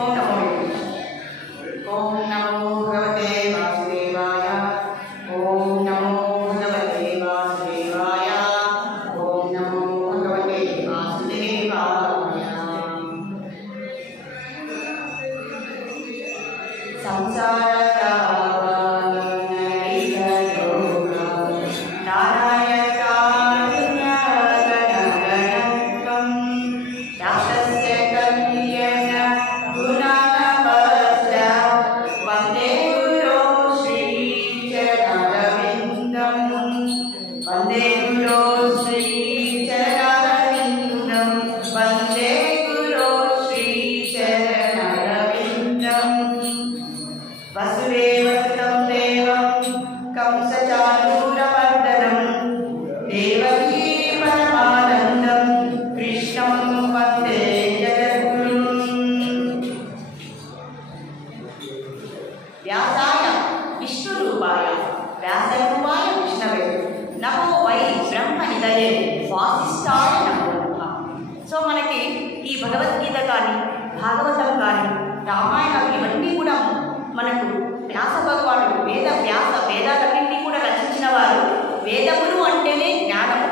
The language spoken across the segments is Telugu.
ఓం నమో ఓం నమో భగవతే వాసుదేవాయ ఓం నమో భగవతే వాసుదేవాయ ఓం నమో భగవతే వాసుదేవాయ. సంసార వ్యాసాయ విష్ణురూపాయ వ్యాసరూపాయ విష్ణవే నమో వై బ్రహ్మనిదయే వాసిష్ఠాయ నమో నమః. సో మనకి ఈ భగవద్గీత కానీ భాగవతం కానీ రామాయణం ఇవన్నీ కూడా మనకు వ్యాస భగవానుడు వేదాలన్నింటినీ కూడా రచించిన వారు. వేదములు అంటేనే జ్ఞానము.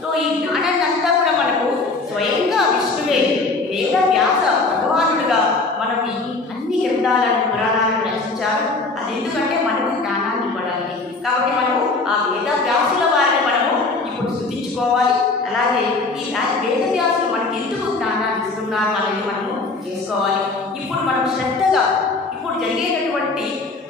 సో ఈ జ్ఞానాన్ని అంతా కూడా మనకు స్వయంగా విష్ణువే వేద వ్యాస భగవానుడుగా మనకి అన్ని గ్రంథాలను పురాణాలను రచించారు. అది ఎందుకంటే మనకు జ్ఞానాన్ని ఇవ్వడానికి. కాబట్టి మనము ఆ వేద వ్యాసుల వారిని మనము ఇప్పుడు స్తుతించుకోవాలి. అలాగే ఈ వేద వ్యాసులు మనకి ఎందుకు జ్ఞానాన్ని ఇస్తున్నారు అనేది మనము చేసుకోవాలి. ఇప్పుడు మనం శ్రద్ధగా ఇప్పుడు జరిగేటటువంటి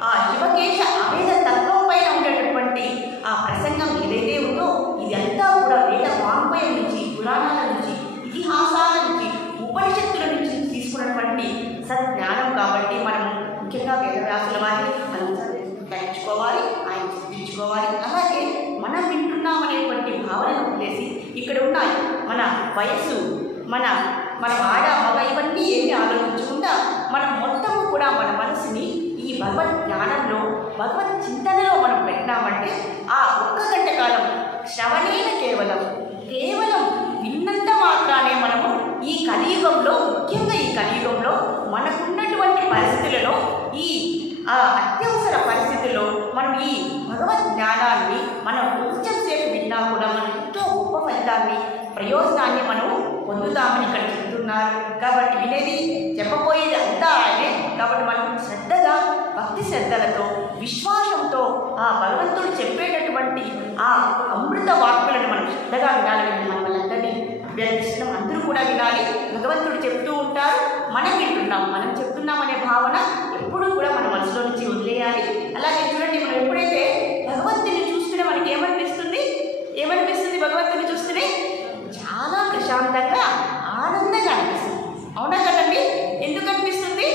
ఆ శివకేశ అవేద తత్వం పైన ఉండేటటువంటి ఆ ప్రసంగం ఏదైతే ఉందో ఇదంతా కూడా వేద వాంగ్మయం నుంచి, పురాణాల నుంచి, ఇతిహాసాల నుంచి, ఉపనిషత్తుల నుంచి తీసుకున్నటువంటి సజ్ఞానం. కాబట్టి మనం ముఖ్యంగా వేదవ్యాసుల వారిని మనం గ్రహించుకోవాలి, ఆయన స్థితించుకోవాలి. అలాగే మనం వింటున్నామనేటువంటి భావనను వదిలేసి ఇక్కడ ఉన్న మన వయస్సు, మన ఆడ మగ ఇవన్నీ ఏమి ఆలోచించకుండా మనం మొత్తము కూడా మన మనసుని ఈ భగవద్ జ్ఞానంలో, భగవత్ చింతనలో మనం పెట్టామంటే ఆ ఒక్క గంట కాలం శ్రవణేన కేవలం విన్నంత మాత్రానే మనము ఈ కలియుగంలో, ముఖ్యంగా ఈ కలియుగంలో మనకున్నటువంటి పరిస్థితులలో, ఈ అత్యవసర పరిస్థితుల్లో మనం ఈ భగవద్ జ్ఞానాన్ని మనం కొంచెం సేపు విన్నా కూడా మనం ఎంతో గొప్ప ఫలితాన్ని, ప్రయోజనాన్ని మనము పొందుతామని ఇక్కడ చెప్తున్నారు. కాబట్టి వినేది చెప్పబోయేది అంతా ఆయనే. కాబట్టి మనం శ్రద్ధగా, భక్తి శ్రద్ధలతో, విశ్వాసంతో ఆ భగవంతుడు చెప్పేటటువంటి ఆ అమృత వాక్కులను మనం శ్రద్ధగా వినాలని మనం వాళ్ళందరినీ అభ్యర్థిస్తున్నాం. అందరూ కూడా వినాలి. భగవంతుడు చెప్తూ ఉంటారు, మనం వింటున్నాం, మనం చెప్తున్నాం అనే భావన ఎప్పుడూ కూడా మన మనసులో నుంచి వదిలేయాలి. అలాగే చూడండి, మనం ఎప్పుడైతే భగవంతుని చూస్తూనే మనకి ఏమనిపిస్తుంది భగవంతుని చూస్తూనే చాలా ప్రశాంతంగా, ఆనందంగా అనిపిస్తుంది. అవునా కదండి? ఎందుకు అనిపిస్తుంది?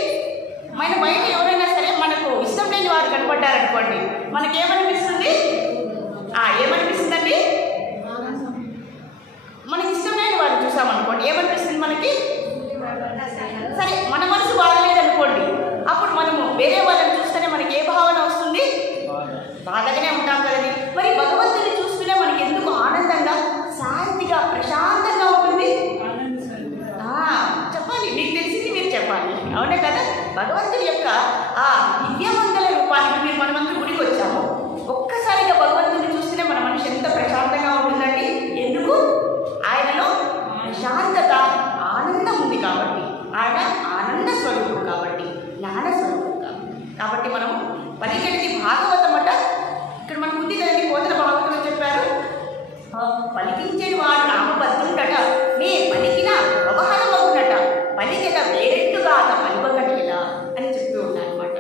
మన బయట ఎవరైనా సరే మనకు ఇష్టం లేని వారు కనపడ్డారనుకోండి, మనకేమనిపిస్తుంది? ఏమనిపిస్తుందండి? మనకి ఇష్టం లేని వారిని చూసామనుకోండి, ఏమనిపిస్తుంది మనకి? సరే, మన మనసు బాగలేదనుకోండి, అప్పుడు మనము వేరే వాళ్ళని చూస్తేనే మనకి ఏ భావన వస్తుంది? బాధగానే ఉంటాం కదండి. మరి భగవంతుని చూస్తూనే మనకి ఎందుకు ఆనందంగా, శాంతిగా, ప్రశాంతంగా ఉంటుంది? చెప్పాలి, మీకు తెలిసింది మీరు చెప్పాలి. అవునే కదా? భగవంతుని యొక్క ఆ దివ్యమంగళ రూపానికి మనమందరూ గుడికి వచ్చాము. ఒక్కసారిగా భగవంతుని చూస్తూనే మన మనిషి ఎంత ప్రశాంతంగా ఉంటుందండి. ఎందుకు? ఆయనలో ప్రశాంతత, ఆనందం ఉంది కాబట్టి. ఆయన ఆనంద స్వరూపుడు కాబట్టి, జ్ఞాన స్వరూపుడు కాబట్టి మనం పలికెడిది భాగవతం అట. ఇక్కడ మనకు ఉంది కదండి, పోతన భాగవతంలో చెప్పారు, పలికించేది వాడు రామభద్రుడట, నే పలికిన వ్యవహారమవునట, పలికెద వేరెట్టుగా పలిపగలిగేదా అని చెప్తూ ఉన్నారనమాట.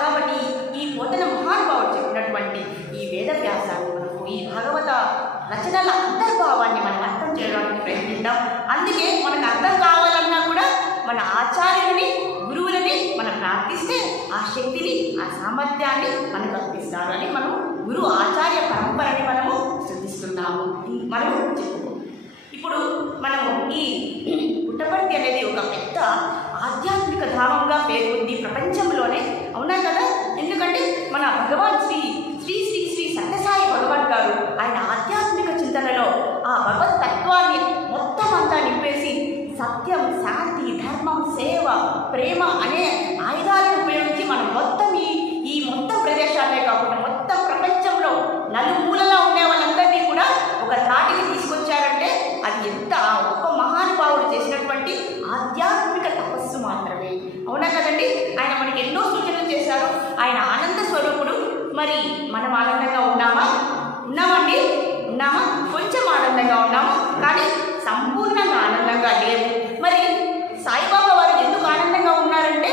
కాబట్టి ఈ పోతన మహానుభావుడు చెప్పినటువంటి ఈ వేద వ్యాసాన్ని మనకు, ఈ భాగవత రచనల అంతర్భావాన్ని మనం అర్థం చేయడానికి ప్రయత్నిద్దాం. అందుకే మనకు అర్థం కావాలన్నా కూడా మన ఆచార్యులని, గురువులని మనం ప్రార్థిస్తే ఆ శక్తిని, ఆ సామర్థ్యాన్ని మనకు అందిస్తారు అని మనం గురు ఆచార్య పరంపరని మనము స్తుతిస్తున్నాము, మనము చెప్పుకో. ఇప్పుడు మనము ఈ పుట్టపర్తి అనేది ఒక పెద్ద ఆధ్యాత్మిక ధామంగా పేర్కొంది ప్రపంచంలోనే. అవునా కదా? ఎందుకంటే మన భగవాన్ శ్రీ శ్రీ శ్రీ శ్రీ సత్యసాయి భగవాన్ గారు ఆయన ఆధ్యాత్మిక చింతనలో ఆ భగవత్ తత్వాన్ని మొత్తం అంతా నింపేసి సత్యం, శాంతి, ధర్మం, సేవ, ప్రేమ అనే ఆయుధాలను ఉపయోగించి మనం మొత్తం ఈ మొత్తం ప్రదేశాలే కాకుండా మొత్తం ప్రపంచంలో నలుమూలలా ఉండే వాళ్ళందరినీ కూడా ఒక త్రాటికి తీసుకొచ్చారంటే అది ఎంత గొప్ప మహానుభావుడు చేసినటువంటి ఆధ్యాత్మిక తపస్సు మాత్రమే. అవునా కదండి? ఆయన మనకి ఎన్నో సూచనలు చేశారు. ఆయన ఆనంద స్వరూపుడు. మరి మనం ఆనందంగా ఉన్నామండి? ఉన్నామా? కొంచెం ఆనందంగా ఉన్నాము, కానీ సంపూర్ణంగా ఆనందంగా లేవు. మరి సాయిబాబా వారు ఎందుకు ఆనందంగా ఉన్నారంటే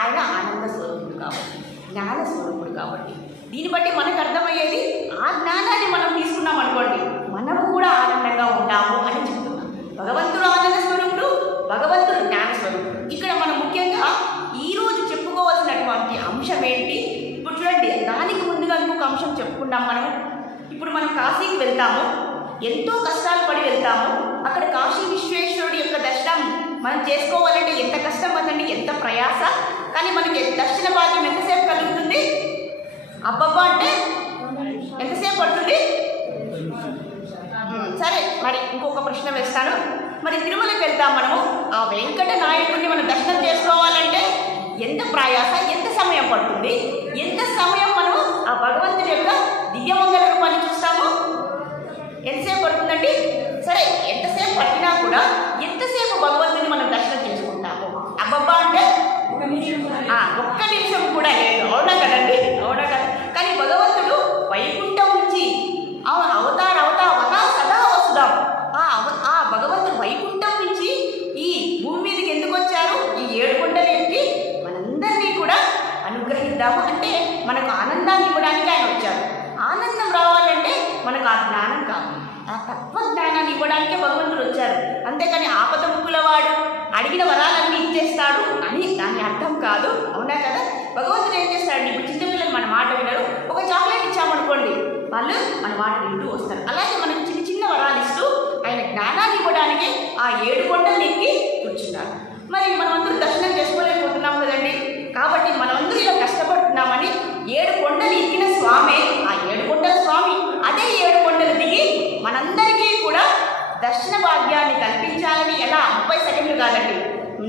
ఆయన ఆనంద స్వరూపుడు కాబట్టి, జ్ఞాన స్వరూపుడు కాబట్టి. దీన్ని బట్టి మనకు అర్థమయ్యేది ఆ జ్ఞానాన్ని మనం తీసుకున్నాం అనుకోండి, మనము కూడా ఆనందంగా ఉంటాము అని చెప్తున్నాం. భగవంతుడు ఆనంద స్వరూపుడు, భగవంతుడు జ్ఞాన స్వరూపుడు. ఇక్కడ మనం ముఖ్యంగా ఈరోజు చెప్పుకోవాల్సినటువంటి అంశం ఏంటి? ఇప్పుడు చూడండి, దానికి ముందుగా ఇంకొక అంశం చెప్పుకున్నాం మనం. ఇప్పుడు మనం కాశీకి వెళ్తాము, ఎంతో కష్టాలు పడి వెళ్తాము. అక్కడ కాశీ విశ్వేశ్వరుడి యొక్క దర్శనం మనం చేసుకోవాలంటే ఎంత కష్టం కదండి, ఎంత ప్రయాస. కానీ మనకి దర్శన భాగ్యం ఎంతసేపు కలుగుతుంది? అబ్బబ్బా అంటే ఎంతసేపు పడుతుంది? సరే, మరి ఇంకొక ప్రశ్న వేస్తాను. మరి తిరుమలకి వెళ్తాం మనము, ఆ వెంకట నాయకుడిని మనం దర్శనం చేసుకోవాలంటే ఎంత ప్రయాస, ఎంత సమయం పడుతుంది? ఎంత సమయం మనము ఆ భగవంతుడి యొక్క దివ్యమంగళ రూపాన్ని చూస్తాము? ఎంతసేపు పడుతుందండి? సరే, ఎంతసేపు పట్టినా కూడా ఎంతసేపు భగవంతుని మనం దర్శనం చేసుకుంటాము? అబ్బబ్బా అంటే ఒక్క నిమిషం కూడా లేదు. అవునా కదండి? అవునా కదా? కానీ భగవంతుడు వైకుంఠం నుంచి అవతా సదా వస్తాం. ఆ భగవంతుడు వైకుంఠం నుంచి ఈ భూమి మీదకి ఎందుకు వచ్చారు? ఈ 7 కొండలు ఎక్కి మనందరినీ కూడా అనుగ్రహిద్దాము అంటే మనకు ఆనందాన్ని ఇవ్వడానికి ఆయన వచ్చారు. ఆనందం రావాలంటే మనకు ఆ జ్ఞానం కావాలి, ఆ తత్వజ్ఞానాన్ని ఇవ్వడానికే భగవంతుడు వచ్చారు. అంతేకాని ఆపద ముక్కులవాడు అడిగిన వరాలన్నీ ఇచ్చేస్తాడు అని దాని అర్థం కాదు. అవునా కదా? భగవంతుడు ఏం చేస్తాడు? ఇప్పుడు చిన్నపిల్లలు మన మాట వినరు. ఒక చాక్లెట్ ఇచ్చామనుకోండి, వాళ్ళు మన మాట వింటూ వస్తారు. అలాగే మనకు చిన్న చిన్న వరాలు ఇస్తూ ఆయన జ్ఞానాన్ని ఇవ్వడానికి ఆ 7 కొండలు ఎక్కి కూర్చున్నారు. మరి మనమందరూ దర్శనం చేసుకోలేకపోతున్నాం కదండి. కాబట్టి మనమందరూ ఇలా కష్టపడుతున్నామని 7 కొండలు ఎక్కిన స్వామి, ఆ 7 కొండల స్వామి అదే 7 కొండలు దిగి మనందరికీ కూడా దర్శన భాగ్యాన్ని కల్పించాలని ఎలా 30 సెకండ్లు కాదండి,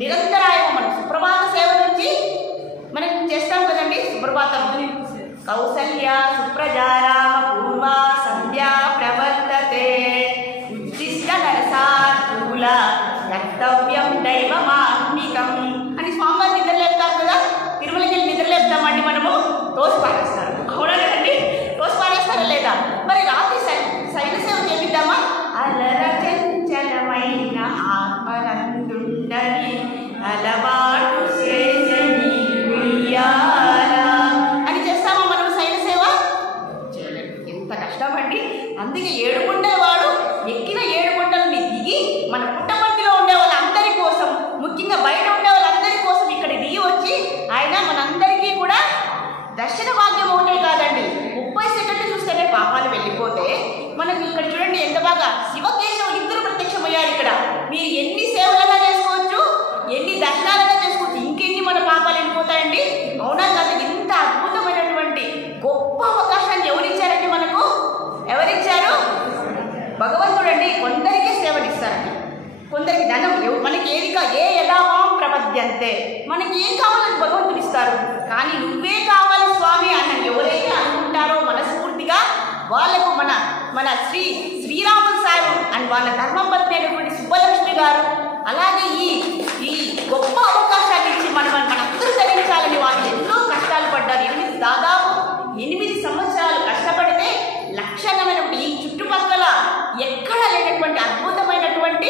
నిరంతరాయం మనం సుప్రభాత సేవ నుంచి మనం చేస్తాం కదండి. సుప్రభాతం కౌసల్య సుప్రజారామ పూర్వ సంధ్యా ప్రవర్తతే ఉద్దిష్ట నరసార్థూల కర్తవ్యం దైవమాత్మికం అని స్వామివారి నిద్ర లేపుతారు కదా. తిరుమలకి వెళ్ళి నిద్ర లేపుతామండి మనము, రోజు పారేస్తారు. అవునా కదండి? రోజు పారేస్తారా లేదా? మరి రాత్రి శైల సేవ చేపిద్దామా? అలర చంచలమైన ఆత్మనందుండని అలవాటు చేసని అని చేస్తామా మనం శైల సేవ? చేయలేదు. ఎంత కష్టం అండి. అందుకే 7 కొండల వాడు ఎక్కిన 7 కొండలని దిగి మన పుట్టపర్తిలో ఉండే వాళ్ళందరి కోసం, ముఖ్యంగా బయట ఉండే వాళ్ళందరి కోసం ఇక్కడ దిగి వచ్చి ఆయన మనందరికీ కూడా దర్శన భాగ్యం ఒకటే కాదండి, 30 సెకండ్లు చూస్తేనే పాపాలు వెళ్ళిపోతే మనకి ఇక్కడ చూడండి ఎంత బాగా శివకేశవులు ఇద్దరు ప్రత్యక్షమయ్యారు. ఇక్కడ మీరు ఎన్ని సేవలైనా చేసుకోవచ్చు, ఎన్ని దర్శనాలైనా చేసుకోవచ్చు, ఇంకెన్ని మన పాపాలు వెళ్ళిపోతాయండి. అవునా కదా? ఇంత అద్భుతమైనటువంటి గొప్ప అవకాశాన్ని ఎవరిచ్చారండి మనకు? ఎవరిచ్చారు? భగవంతుడు అండి. కొందరికే సేవనిస్తారండి, కొందరికి ధనం, మనకి ఏ యథావాం ప్రపద్యంతే, మనకి ఏం కావాలని భగవంతుడు ఇస్తారు. కానీ నువ్వే కావాలి స్వామి అని ఎవరైతే అనుకుంటారో మనస్ఫూర్తిగా వాళ్ళకు మన శ్రీరాములు సారు అండ్ వాళ్ళ ధర్మపత్ని అయినటువంటి సుబ్బలక్ష్మి గారు అలాగే ఈ గొప్ప అవకాశాన్ని ఇచ్చి మనందరూ ధరించాలని వాళ్ళు ఎన్నో కష్టాలు పడ్డారు. దాదాపు 8 సంవత్సరాలు కష్టపడితే లక్షణమైనటువంటి ఈ చుట్టుపక్కల ఎక్కడ లేనటువంటి అద్భుతమైనటువంటి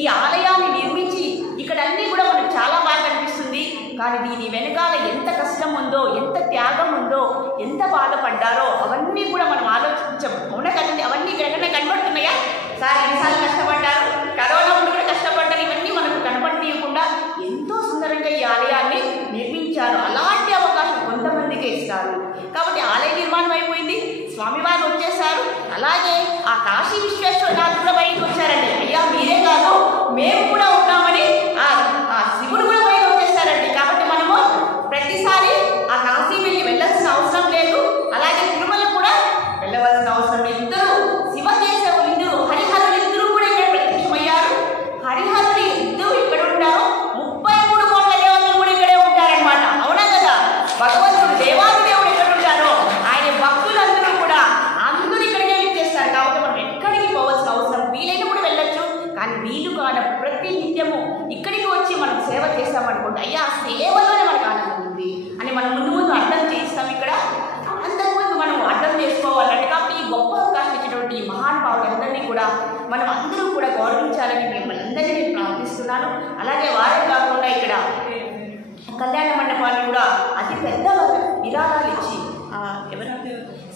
ఈ ఆలయాన్ని నిర్మించి ఇక్కడ అన్నీ కూడా మనకు చాలా బాగా అనిపిస్తుంది. కానీ దీని వెనకాల ఎంత కష్టం ఉందో, ఎంత త్యాగం ఉందో, ఎంత బాధపడ్డారో అవన్నీ కూడా మనం ఆలోచించం. అవునా కదండి? అవన్నీ ఇక్కడ కనబడుతున్నాయా? సార్ ఎన్నిసార్లు కష్టపడ్డారు, కరోనా ముందు కూడా కష్టపడ్డారు, ఇవన్నీ మనకు కనపడనీయకుండా ఎంతో సుందరంగా ఈ ఆలయాన్ని నిర్మించారు. అలాంటి అవకాశం కొంతమందికే ఇస్తారు. కాబట్టి ఆలయ నిర్మాణం అయిపోయింది, స్వామివారు వచ్చేసారు. అలాగే ఆ కాశీ విశ్వేశ్వరనాథ్ కూడా బయటకు వచ్చారండి. అయ్యా మీరే కాదు మేము కూడా ఉంటామని ఆ శివుడు కూడా బయట వచ్చేసారండి. కాబట్టి మనము ప్రతిసారి ఆ కాశీ వెళ్ళాల్సిన అవసరం లేదు, అలాగే తిరుమల కూడా వెళ్ళవలసిన అవసరం లేదు. ఇద్దరు శివకేశవులు, ఇద్దరు హరిహరులు ఇద్దరు కూడా ఇక్కడ ప్రత్యక్షమయ్యారు. హరిహరులు ఇద్దరు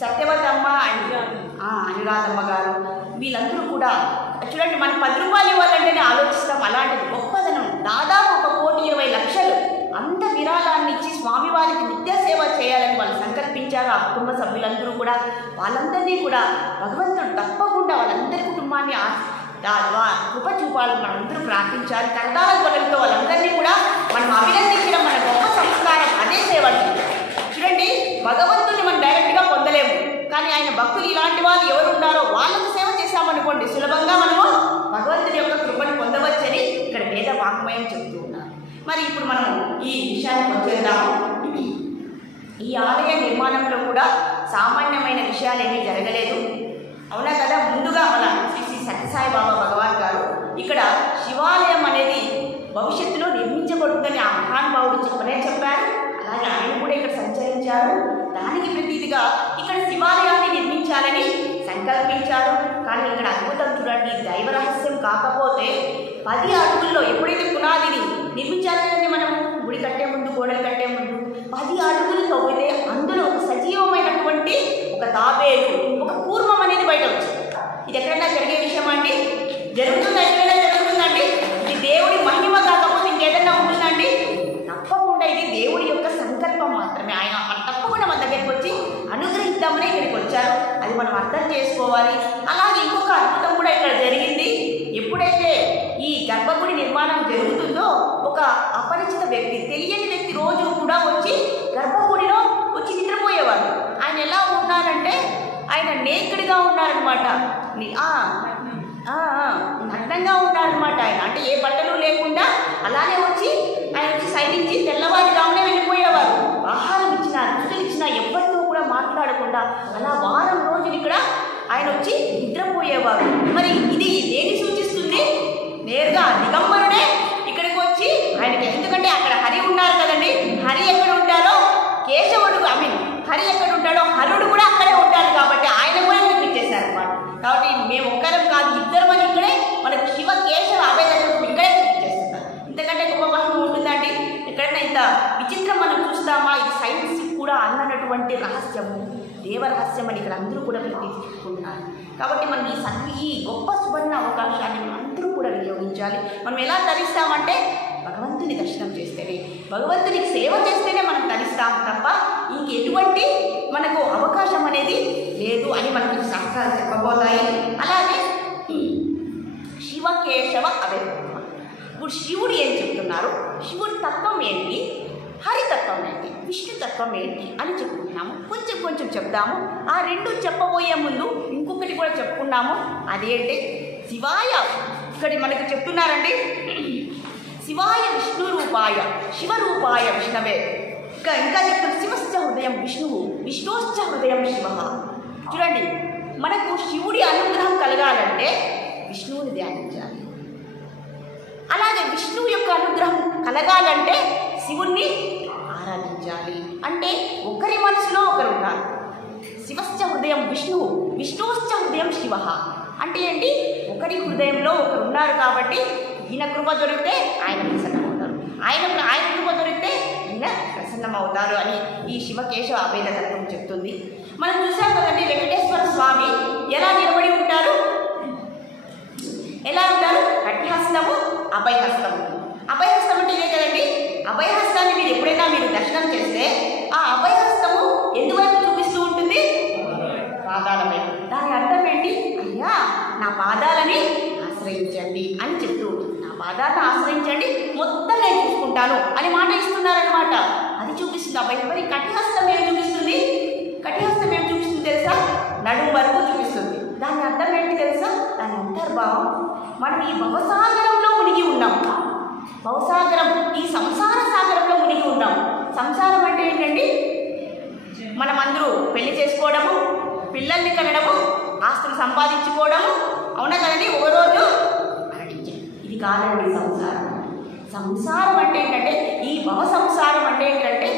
సత్యవతమ్మ అండ్ అనురాధమ్మ గారు, వీళ్ళందరూ కూడా చూడండి, మనం 10 రూపాయలు ఇవ్వాలంటేనే ఆలోచిస్తాం. అలాంటిది గొప్పదనం, దాదాపు 1,20,00,000 అంత విరాళాన్ని ఇచ్చి స్వామివారికి నిత్య సేవ చేయాలని వాళ్ళు సంకల్పించారు. ఆ కుటుంబ సభ్యులందరూ కూడా, వాళ్ళందరినీ కూడా భగవంతుడు తప్పకుండా వాళ్ళందరి కుటుంబాన్ని కృప చూపాలని మనందరూ ప్రార్థించాలి. కరతాళ ధ్వనులతో వాళ్ళందరినీ కూడా మనం అభినందించడం మన గొప్ప సంస్కారం. అదే సేవ. చూడండి, భగవంతుని మనం డైరెక్ట్గా పొందలేము, కానీ ఆయన భక్తులు ఇలాంటి వాళ్ళు ఎవరు ఉన్నారో వాళ్ళకు సేవ చేశామనుకోండి, సులభంగా మనము భగవంతుని యొక్క కృపను పొందవచ్చని ఇక్కడ వేద వాంగ్మయం చెప్తూ ఉన్నారు. మరి ఇప్పుడు మనం ఈ విషయానికి వచ్చేద్దాము. ఈ ఆలయ నిర్మాణంలో కూడా సామాన్యమైన విషయాలు ఏమీ జరగలేదు, అవునా కదా. ముందుగా మన శ్రీ సత్యసాయి బాబా భగవాన్ గారు ఇక్కడ శివాలయం అనేది భవిష్యత్తులో నిర్మించబడుతుందని ఆ మహానుభావుడు చెప్పారు. అలాగే ఆయన కూడా ఇక్కడ సంచరించారు. దానికి ప్రతీతిగా ఇక్కడ శివాలయాన్ని నిర్మించాలని సంకల్పించారు. కానీ ఇక్కడ అద్భుతం చూడండి, దైవ రహస్యం కాకపోతే 10 అడుగుల్లో ఎప్పుడైతే పునాదిని నిర్మించాలంటే మనం గుడి కట్టే ముందు, గోడలు కట్టే ముందు 10 అడుగులు తవ్వితే అందులో ఒక సజీవమైనటువంటి ఒక తాబేలు, ఒక కూర్మం అనేది బయట వచ్చింది. ఇది ఎక్కడైనా జరిగే విషయం అండి? జరుగుతుందా? ఎక్కడైనా జరుగుతుందండి? ఇది దేవుడి మహిమ కాకపోతే ఇంకేదైనా ఉంటుందండి? తప్పకుండా ఇది దేవుడి యొక్క సంకల్పం మాత్రమే. ఆయన తప్పకుండా మన దగ్గరికి వచ్చి అనుగ్రహిద్దామని ఇక్కడికి వచ్చారు. అది మనం అర్థం చేసుకోవాలి. అలాగే ఇంకొక అద్భుతం కూడా ఇక్కడ జరిగింది. ఎప్పుడైతే ఈ గర్భగుడి నిర్మాణం జరుగుతుందో ఒక అపరిచిత వ్యక్తి, తెలియని వ్యక్తి రోజు కూడా వచ్చి గర్భగుడిలో వచ్చి నిద్రపోయేవారు. ఆయన ఎలా ఉన్నారంటే ఆయన నేకుడిగా ఉన్నారనమాట, నగ్నంగా ఉన్నారనమాట. ఆయన అంటే ఏ బట్టలు లేకుండా అలానే వచ్చి ఆయన వచ్చి సైనించి తెల్లవారుగానే వెళ్ళిపోయేవారు. ఆహారం ఇచ్చినా, దుస్తులు ఇచ్చినా ఎవరితో కూడా మాట్లాడకుండా అలా వారం రోజులు ఇక్కడ ఆయన వచ్చి నిద్రపోయేవారు. మరి ఇది దేని సూచిస్తుంది? నేరుగా దిగంబరుడే ఇక్కడికి వచ్చి ఆయనకి, ఎందుకంటే అక్కడ హరి ఉన్నారు కదండి. హరి ఎక్కడ ఉంటారో కేశవుడు, హరి ఎక్కడ ఉంటాడో హరుడు కూడా అక్కడే ఉంటారు. కాబట్టి ఆయన కూడా చూపించేశారు అనమాట. కాబట్టి మేము ఒక్కరం కాదు, ఇద్దరు అని ఇక్కడే మనకు శివ కేశవ అభేదం ఇక్కడే చూపించేస్తున్నారు. ఇంతకంటే గొప్ప మహిమ ఉంటుందండి? ఎక్కడైనా ఇంత విచిత్రం మనం చూస్తామా? ఇది సైన్స్ కూడా అన్నటువంటి రహస్యము, దేవరహస్యం అని ఇక్కడ అందరూ కూడా తీసుకుంటున్నారు. కాబట్టి మనం ఈ గొప్ప సువర్ణ అవకాశాన్ని మనం అందరూ కూడా వినియోగించాలి. మనం ఎలా తరిస్తామంటే భగవంతుని దర్శనం చేస్తేనే, భగవంతునికి సేవ చేస్తేనే మనం తరిస్తాం తప్ప ఇంకెటువంటి మనకు అవకాశం అనేది లేదు అని మనకి శాస్త్రాలు చెప్పబోతాయి. అలాగే శివకేశవ అభేదం. ఇప్పుడు శివుడు ఏం చెప్తున్నారు, శివుడి తత్వం ఏంటి, హరితత్వం ఏంటి, విష్ణుతత్వం ఏంటి అని చెప్పుకున్నాము. కొంచెం చెప్దాము. ఆ రెండు చెప్పబోయే ముందు ఇంకొకటి కూడా చెప్పుకున్నాము. అదేంటి, శివాయ ఇక్కడ మనకు చెప్తున్నారండి, శివాయ విష్ణు రూపాయ శివరూపాయ విష్ణవే. ఇంకా చెప్తున్నారు, శివశ్చ హృదయం విష్ణువు విష్ణోశ్చ హృదయం శివ. చూడండి, మనకు శివుడి అనుగ్రహం కలగాలంటే విష్ణువుని ధ్యానించాలి. అలాగే విష్ణువు యొక్క అనుగ్రహం కలగాలంటే శివుణ్ణి ఆరాధించాలి. అంటే ఒకరి మనసులో ఒకరు ఉన్నారు. శివశ్చ హృదయం విష్ణువు విష్ణోశ్చ హృదయం శివ అంటే ఏంటి? ఒకరి హృదయంలో ఒకరు ఉన్నారు కాబట్టి ఈయన కృప దొరికితే ఆయన ప్రసన్నమవుతారు, ఆయన కృప దొరికితే ఈయన ప్రసన్నమవుతారు అని ఈ శివకేశవ అభేద తత్వం చెప్తుంది. మనం చూసాం కదండి, వెంకటేశ్వర స్వామి ఎలా నిలబడి ఉంటారు, ఎలా ఉంటారు? కటిహస్తము, అభయహస్తము. అభయహస్తం అంటే ఇదే కదండి. అభయహస్తాన్ని మీరు ఎప్పుడైనా దర్శనం చేస్తే ఆ అభయహస్తము ఎందువైపు చూపిస్తూ ఉంటుంది? పాదాల వైపు. దాని అర్థం ఏంటి? అయ్యా నా పాదాలని ఆశ్రయించండి అని చెప్తూ, నా పాదాలను ఆశ్రయించండి, మొత్తం నేను చూసుకుంటాను అని మాట ఇస్తున్నారనమాట. అది చూపిస్తుంది అభయం. మరి కటిహస్తం ఏం చూపిస్తుంది? కటిహస్తం ఏం చూపిస్తుంది తెలుసా? నడుము వరకు చూపిస్తుంది. దాని అర్థం ఏంటి తెలుసా? దాని అంతర్భావం, మనం ఈ భవసాగరంలో మునిగి ఉన్నాం. భవసాగరం, ఈ సంసార సాగరంలో మునిగి ఉన్నాం. సంసారం అంటే ఏంటండి? మనం అందరూ పెళ్లి చేసుకోవడము, పిల్లల్ని కనడము, ఆస్తులు సంపాదించుకోవడము, అవునా కదండి? ఒక రోజు మరణించడం. ఇది కాదండి సంసారం. సంసారం అంటే ఏంటంటే, ఈ భవ సంసారం అంటే ఏంటంటే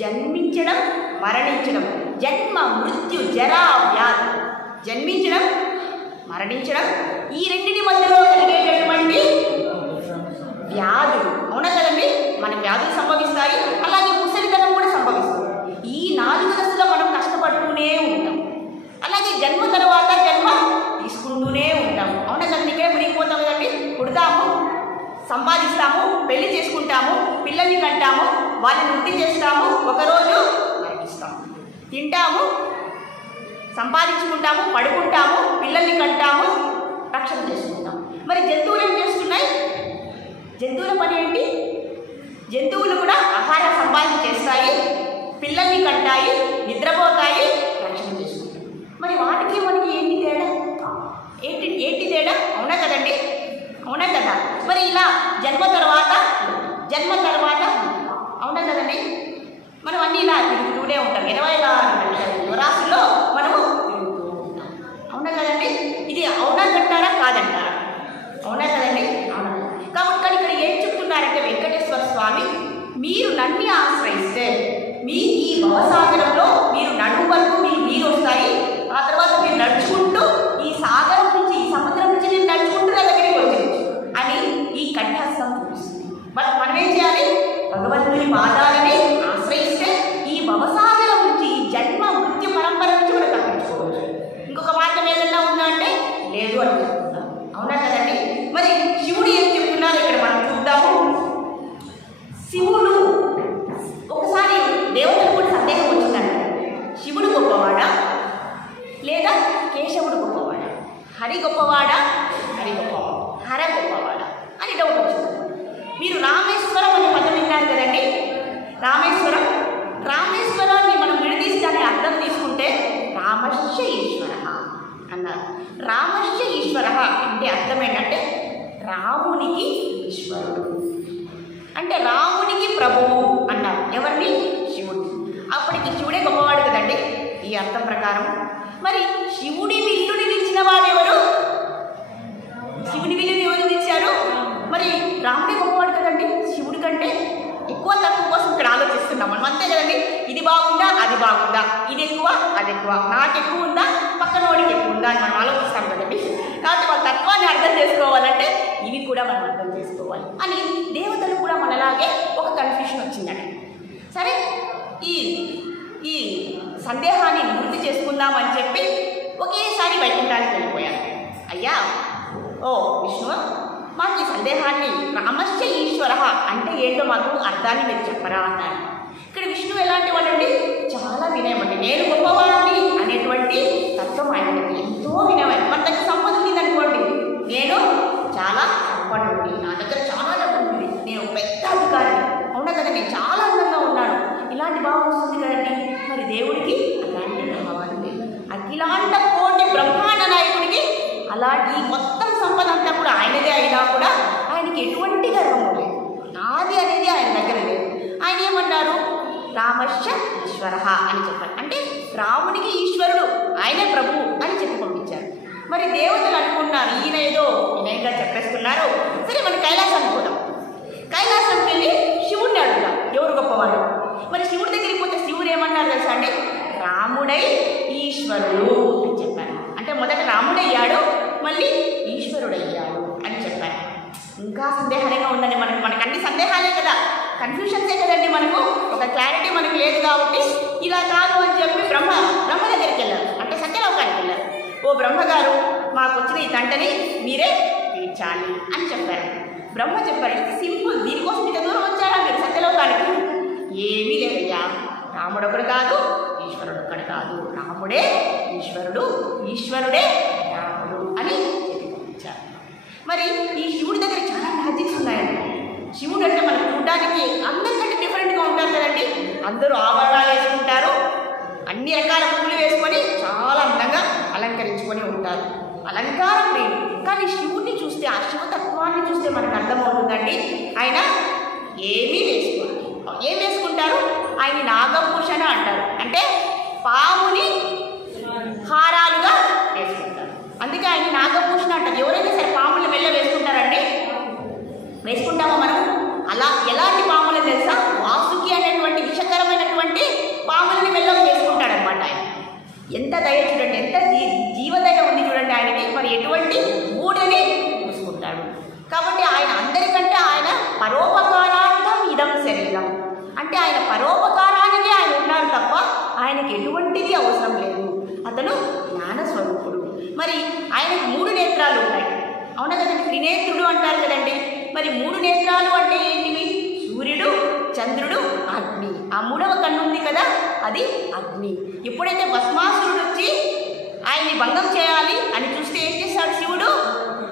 జన్మించడం, మరణించడం, జన్మ మృత్యు జరా వ్యాధి. జన్మించడం, మరణించడం, ఈ రెండింటి మధ్యలో కలిగేటటువంటి వ్యాధులు, అవునా కదండి? మన వ్యాధులు సంభవిస్తాయి, అలాగే ముసలితనం కూడా సంభవిస్తుంది. ఈ 4 దశలో మనం కష్టపడుతూనే ఉంటాం. పెళ్లి చేసుకుంటాము, పిల్లల్ని కంటాము, వాళ్ళని వృద్ధి చేస్తాము, ఒకరోజు మరణిస్తాము. తింటాము, సంపాదించుకుంటాము, పడుకుంటాము, పిల్లల్ని కంటాము, రక్షణ చేసుకుంటాము. మరి జంతువులు ఏం చేస్తున్నాయి? జంతువుల పని ఏంటి? జంతువులు కూడా ఆహారం సంపాదన చేస్తాయి, పిల్లల్ని కంటాయి, నిద్రపోతాయి, రక్షణ చేసుకుంటాయి. మరి వాటికి మనకి ఏంటి తేడా? ఏంటి తేడా? అవునా కదండి? అవునా కదా? మరి ఇలా జన్మ తర్వాత అవునా కదండి? మనం అన్నీ ఇలా తిరుగుతూనే ఉంటాం. 24 లక్షల యువరాశుల్లో మనము తిరుగుతూ ఉంటాం. అవునా కదండి? ఇది అవునా అంటారా కాదంటారా? అవునా కదండి? అవునా. కాబట్టి కానీ ఇక్కడ ఏం చెప్తున్నారంటే వెంకటేశ్వర స్వామి, మీరు నన్ను ఆశ్రయిస్తే మీ ఈ భవసాగరంలో మీరు నడుము వరకు మీకు నీరు వస్తాయి. ఆ తర్వాత మీరు నడుచుకుంటూ ఈ సాగరం నుంచి, ఈ సముద్రం నుంచి మీరు నడుచుకుంటూ నా దగ్గరికి వచ్చేయచ్చు అని ఈ కంఠస్థం చూపిస్తుంది. బట్ మనం ఏం చేయాలి? భగవంతుని పాదాలని ఆశ్రయిస్తే ఈ భవసాగరం నుంచి, ఈ జన్మ మృత్యు పరంపర నుంచి మనం తప్పించుకోవచ్చు. ఇంకొక మార్గం ఏదన్నా ఉందా అంటే లేదు అని చెప్తున్నాం. అవునా కదండి? మరి శివుడు ఏం చెప్తున్నారు ఇక్కడ మనం చూద్దాము. శివుడు ఒకసారి దేవతలు కూడా సందేహం వచ్చిందంట, శివుడు గొప్పవాడా లేదా కేశవుడు గొప్పవాడా? హరి గొప్పవాడా హర గొప్పవాడా అని డౌట్ వచ్చింది. మీరు రామేశ్వరం అనే పదం విన్నారు కదండి. రామేశ్వరాన్ని మనం విడదీసి దాని అర్థం తీసుకుంటే రామశ్చ ఈశ్వర అన్నారు. రామశ్చ ఈశ్వర అంటే అర్థం ఏంటంటే రామునికి ఈశ్వరుడు, అంటే రామునికి ప్రభువు అన్నారు. ఎవరిని? శివుడు. అప్పటికి శివుడే గొప్పవాడు కదండి ఈ అర్థం ప్రకారం. మరి శివుడి విల్లుని నిలిచిన వాడెవరు? శివుని విల్లుని ఎవరు నిలిచారు? మరి రాముడే గొప్పవాడు కదండి. శివుడి కంటే ఎక్కువ తక్కువ కోసం ఇక్కడ ఆలోచిస్తున్నాం మనం, అంతే కదండి. ఇది బాగుందా అది బాగుందా, ఇది ఎక్కువ అది ఎక్కువ, నాకు ఎక్కువ ఉందా పక్కన వాడికి ఎక్కువ ఉందా అని మనం ఆలోచిస్తాం కదండి. కాబట్టి వాళ్ళ తత్వాన్ని అర్థం చేసుకోవాలంటే ఇవి కూడా మనం అర్థం చేసుకోవాలి అని దేవతలు కూడా మనలాగే ఒక కన్ఫ్యూషన్ వచ్చిందండి. సరే, ఈ సందేహాన్ని నివృత్తి చేసుకుందామని చెప్పి ఒకేసారి వైకుంఠానికి వెళ్ళిపోయారు. అయ్యా, ఓ విష్ణువు, మాకు ఈ సందేహాన్ని రామశ్చ ఈశ్వర అంటే ఏంటో మాకు అర్థాన్ని మీరు చెప్పరా అన్నారు. ఇక్కడ విష్ణువు ఎలాంటి వాడండి? చాలా వినయమండి. నేను గొప్పవాడిని అనేటువంటి తత్వం ఆయనకి ఎంతో వినయం. మన దగ్గర సంపద ఉందనుకోండి, నేను చాలా సంపన్నుడిని, నా దగ్గర చాలా డబ్బు ఉంది, నేను పెద్ద అధికారిని, అవునా కదా, నేను చాలా అందంగా ఉన్నాను, ఇలాంటి భావం వస్తుంది కదండి. మరి దేవుడికి అలాంటి భావాలు లేదు. అఖిలాండ కోటి బ్రహ్మాండ నాయకుడికి అలాంటి మొత్తం సంపద అంతా కూడా ఆయనదే అయినా కూడా ఆయనకి ఎటువంటి గర్వం లేదు, నాది అనేది ఆయన దగ్గర లేదు. ఆయన ఏమన్నారు? రామశ్చ ఈశ్వర అని చెప్పారు. అంటే రామునికి ఈశ్వరుడు, ఆయనే ప్రభు అని చెప్పి పంపించారు. మరి దేవతలు అనుకున్నారు ఈయన ఏదో వినయంగా చెప్పేస్తున్నారు, సరే మనం కైలాసానికి పోదాం. కైలాసానికి వెళ్ళి శివుడిని అడుగుదాం ఎవరు గొప్పవాడు. మరి శివుడి దగ్గరికి పోతే శివుడు ఏమన్నారు తెలుసా అండి? రాముడై ఈశ్వరుడు అని చెప్పారు. అంటే మొదట రాముడయ్యాడు, మళ్ళీ ఈశ్వరుడయ్యాడు అని చెప్పారు. ఇంకా సందేహాలుగా ఉందండి. మనకు అన్ని సందేహాలే కదా, కన్ఫ్యూషన్సే కదండి. మనకు ఒక క్లారిటీ మనకు లేదు కాబట్టి ఇలా కాదు అని చెప్పి బ్రహ్మ దగ్గరికి వెళ్ళారు, అంటే సత్యలోకానికి వెళ్ళారు. ఓ బ్రహ్మగారు, మాకు వచ్చిన ఈ తంటని మీరే తీర్చాలి అని చెప్పారు. బ్రహ్మ చెప్పారు, సింపుల్, దీనికోసం ఇంత దూరం వచ్చారా మీరు సత్యలోకానికి? ఏమీ లేదయ్యా, రాముడు ఒకడు కాదు, ఈశ్వరుడు ఒకడు కాదు, రాముడే ఈశ్వరుడు, ఈశ్వరుడే రాముడు అని చెప్పారు. మరి ఈ శివుడి దగ్గర చాలా మ్యాజిక్స్ ఉన్నాయండి. శివుడు అంటే మనం చూడడానికి అందరికంటే డిఫరెంట్గా ఉంటారు కదండి. అందరూ ఆభరణాలు వేసుకుంటారు, అన్ని రకాల పూలు వేసుకొని చాలా అందంగా అలంకరించుకొని ఉంటారు, అలంకార ప్రియుడు. కానీ శివుడిని చూస్తే, ఆ శివతత్వాన్ని చూస్తే మనకు అర్థమవుతుందండి, ఆయన ఏమీ వేసుకోరు. ఏం వేసుకుంటారు? ఆయన నాగభూషణ అంటారు, అంటే పాముని హారాలుగా వేసుకుంటారు. అందుకే ఆయన నాగభూషణ అంటారు. ఎవరైనా సరే పాములు మెల్ల వేసుకుంటారండి, వేసుకుంటామా మనం? అలా ఎలాంటి పాములు తెలుసా? వాసుకి అనేటువంటి విషకరమైనటువంటి పాములని మెల్ల వేసుకుంటాడనమాట ఆయన. ఎంత దయ చూడండి, ఎంత జీవదయ ఉంది చూడండి ఆయనకి. మరి ఎటువంటి గూడని చూసుకుంటాడు. కాబట్టి ఆయన అందరికంటే ఆయన పరోపకారార్థం ఇదం శరీరం, అంటే ఆయన పరోపకారానికి ఆయన ఉన్నారు తప్ప ఆయనకి ఎటువంటిది అవసరం లేదు. అతను జ్ఞానస్వరూపుడు. మరి ఆయనకు 3 నేత్రాలు ఉన్నాయి, అవునా కదండి. త్రినేత్రుడు అంటారు కదండి. మరి 3 నేత్రాలు అంటే ఏంటివి? సూర్యుడు, చంద్రుడు, అగ్ని. ఆ 3వ కన్ను ఉంది కదా, అది అగ్ని. ఎప్పుడైతే భస్మాసురుడు వచ్చి ఆయన్ని భంగం చేయాలి అని చూస్తే ఏం చేశాడు శివుడు?